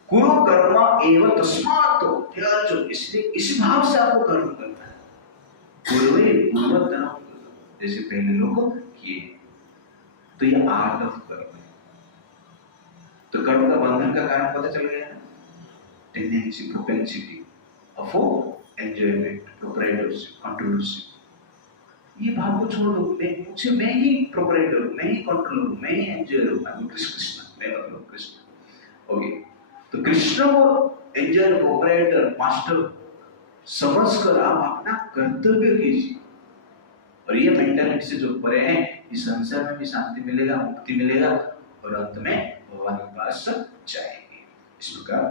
कुरु कर्म एवं तस्मात्, इसलिए इस भाव से आपको कर्म करना है. पूर्वै पूर्वतरम, जैसे पहले लोग किए. तो ये आर्ट ऑफ कर्म है. तो कर्म का बंधन का कारण पता चल गया. Tendency, propensity of enjoyment, proprietorship, controllership. ये भाव को छोड़ दो. मैं ही प्रोप्राइटर हूँ, मैं ही कंट्रोलर हूँ, मैं ही एंजॉयर हूँ. कृष्ण, मैं मतलब कृष्ण. ओके, तो कृष्ण को एंजॉयर, प्रोप्राइटर, मास्टर समझकर आप अपना कर्तव्य कीजिए. और ये मेंटालिटी से जो परे हैं, इस संसार में भी शांति मिलेगा, मुक्ति मिलेगा और अंत में भगवान के पास जाएंगे. इस प्रकार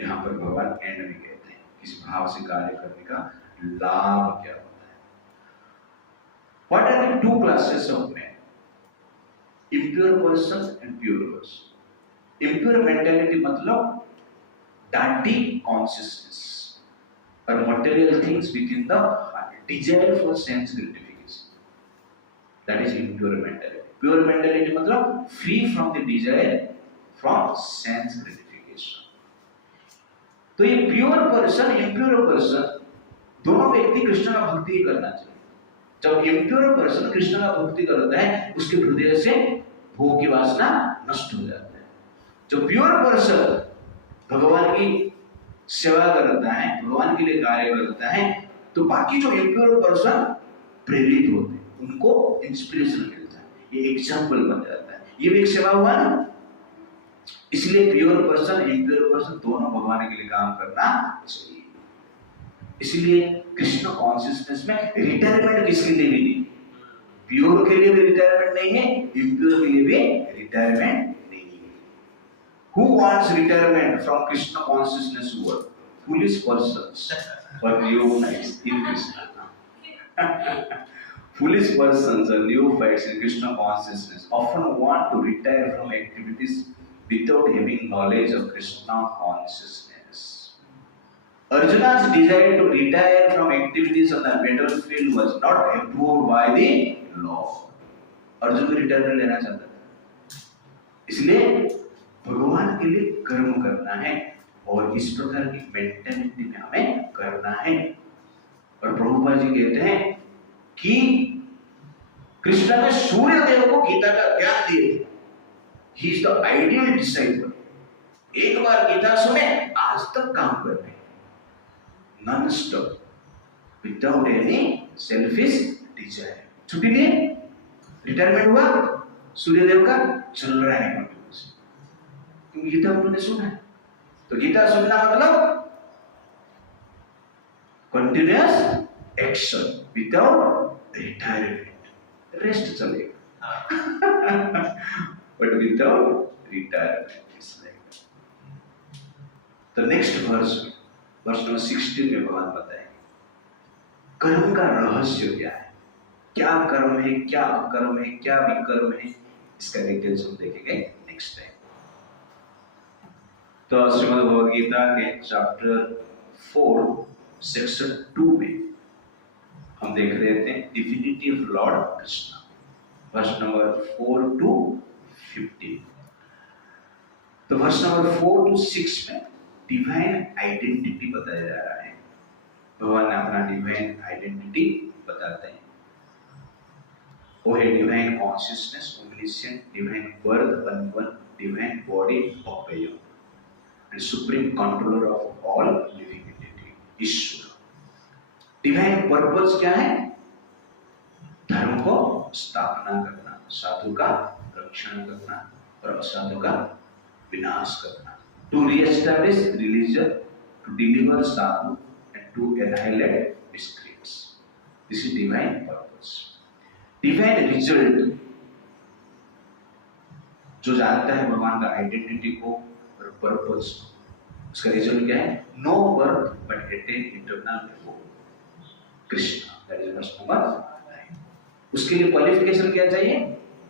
यहाँ पर भगवान एंड में कहते हैं इस भाव से कार्य करने का लाभ क्या होता है. What are the two classes of men? Impure person and pure person. Impure mentality मतलब dirty consciousness or material things within the heart, desire for sense gratification. That is impure mentality. Pure mentality मतलब free from the desire from sense gratification. तो ये pure person, impure person, दोनों व्यक्ति कृष्ण का भक्ति ही करना चाहिए. जब इम्प्योर पर्सन कृष्ण का भक्ति करता है, उसके हृदय से भोग की वासना नष्ट हो जाता है. जो प्योर पर्सन भगवान की सेवा करता है, भगवान के लिए कार्य करता है, तो बाकी जो इम्प्योर पर्सन प्रेरित होते हैं, उनको इंस्पिरेशन मिलता है, ये एग्जाम्पल बन जाता है. ये भी एक सेवा हुआ ना. इसलिए प्योर पर्सन, इम्प्योर पर्सन दोनों भगवान के लिए काम करना चाहिए. इसलिए कृष्ण कॉन्शियसनेस में रिटायरमेंट किसके लिए भी नहीं. प्योर के लिए भी रिटायरमेंट नहीं है, इम्प्योर के लिए भी रिटायरमेंट नहीं है. Who wants retirement from Krishna consciousness world? Foolish persons or neophytes in Krishna. Foolish persons or neophytes in Krishna consciousness often want to retire from activities without having knowledge of Krishna consciousness. Arjuna's desire to retire from activities on the battlefield was not approved by the law. Arjun को retirement लेना चाहता था. इसलिए भगवान के लिए कर्म करना है और इस प्रकार की मेंटालिटी में हमें करना है. और प्रभुपाद जी कहते हैं कि कृष्ण ने सूर्य देव को गीता का ज्ञान दिए. He is the ideal disciple. एक बार गीता सुने, आज तक काम कर रहे, non stop, without any selfish desire. छुट्टी लिए, रिटायरमेंट हुआ, सूर्यदेव का चल रहा है कंटिन्यूस. गीता उन्होंने सुना है, तो गीता सुनना मतलब continuous action without retirement. Rest चलेगा but without retirement is like that. The next verse number 16 में भगवान बताएंगे कर्म का रहस्य क्या है, क्या कर्म है, क्या अकर्म है, क्या विकर्म है. इसका डिटेल्स हम देखेंगे नेक्स्ट टाइम. तो श्रीमद् भगवद गीता के चैप्टर 4 सेक्शन 2 में हम देख रहे थे divinity of Lord Krishna, verse number 4 to 15. तो वर्स नंबर 4 to 6 में डिवाइन आइडेंटिटी बताया जा रहा है. भगवान ने अपना डिवाइन आइडेंटिटी बताते हैं. वो है divine consciousness, omniscient, divine birth, unborn, divine body, अपेय and supreme controller of all living entity, ईश्वर. डिवाइन पर्पस क्या है? स्थापना करना, साधु का रक्षण करना और असाधु का विनाश करना। To reestablish religion, to deliver sadhu and to annihilate miscreants. This is divine purpose. Divine result, जो जानता है भगवान का आइडेंटिटी को और पर्पस को, उसका रिजल्ट क्या है? No birth but attain eternal hope. Krishna, that is verse number 9। उसके लिए क्वालिफिकेशन क्या चाहिए?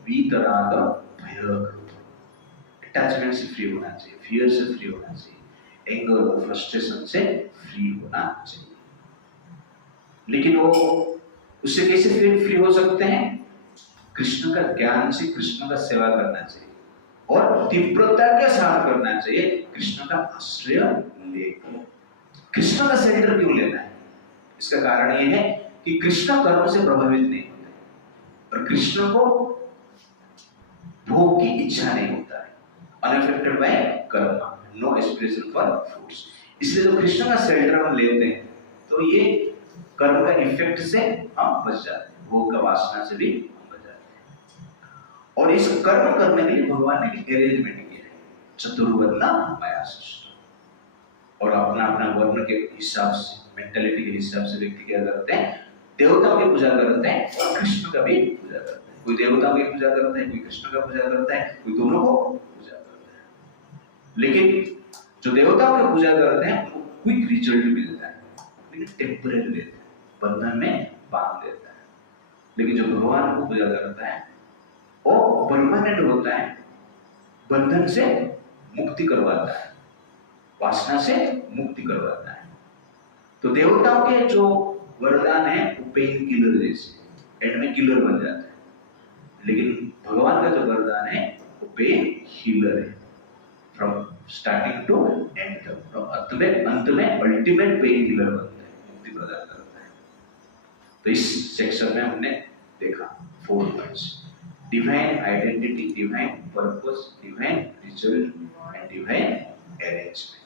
वीतराग भय क्रोध, अटैचमेंट से फ्री होना चाहिए, फियर से फ्री होना चाहिए, एंगर और फ्रस्ट्रेशन से फ्री होना चाहिए। लेकिन वो उससे कैसे फ्री हो सकते हैं? कृष्ण का ज्ञान से कृष्ण का सेवा करना चाहिए और तीव्रता के साथ करना चाहिए, कृष्ण का आश्रय लेकर। कृष्ण का सेंटर क्यों लेना है? इसका कारण यह है कि कृष्ण कर्म से प्रभावित नहीं होते और कृष्ण को भोग की इच्छा नहीं होता है, अनअफेक्टेड बाय कर्म, नो एस्पिरेशन फॉर फ्रूट्स। इसलिए जो कृष्ण का सेंटर हम लेते हैं तो ये कर्म का इफेक्ट से हम बच जाते हैं, भोग का वासना से भी हम बच जाते हैं। और इस कर्म करने के लिए भगवान ने एक अरेंजमेंट किया है, चतुर्वर्ण माया सृष्टि। और अपना अपना वर्ण के हिसाब से, मेंटालिटी के हिसाब से व्यक्ति क्या करते हैं? देवताओं की पूजा करते हैं और कृष्ण का भी पूजा करते हैं। कोई देवताओं की पूजा करता है, कोई कृष्ण का पूजा करता है, कोई दोनों को पूजा करता है। लेकिन जो देवताओं की पूजा करते हैं उनको क्विक रिजल्ट मिलता है, लेकिन टेम्परेरी देता है, बंधन में बांध देता है। लेकिन जो भगवान को पूजा करता है वो परमानेंट होता है, बंधन से मुक्ति करवाता है, वासना से मुक्ति करवाता है। तो देवताओं के जो वरदान है वो पेन किलर जैसे, एंड में किलर बन जाता है। लेकिन भगवान का जो वरदान है वो पेन हीलर है, फ्रॉम स्टार्टिंग टू एंड तक। अंत में अल्टीमेट पेन हीलर बनता है, मुक्ति प्रदान करता है। तो इस सेक्शन में हमने देखा 4 points: divine identity, divine purpose, divine result and divine arrangement.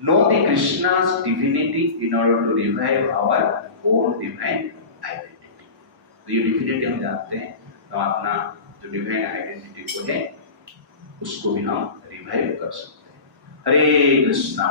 Know the Krishna's divinity in order to revive our own divine identity. तो ये divinity हम जानते हैं, तो अपना जो divine identity को है उसको भी हम revive कर सकते हैं। हरे कृष्णा।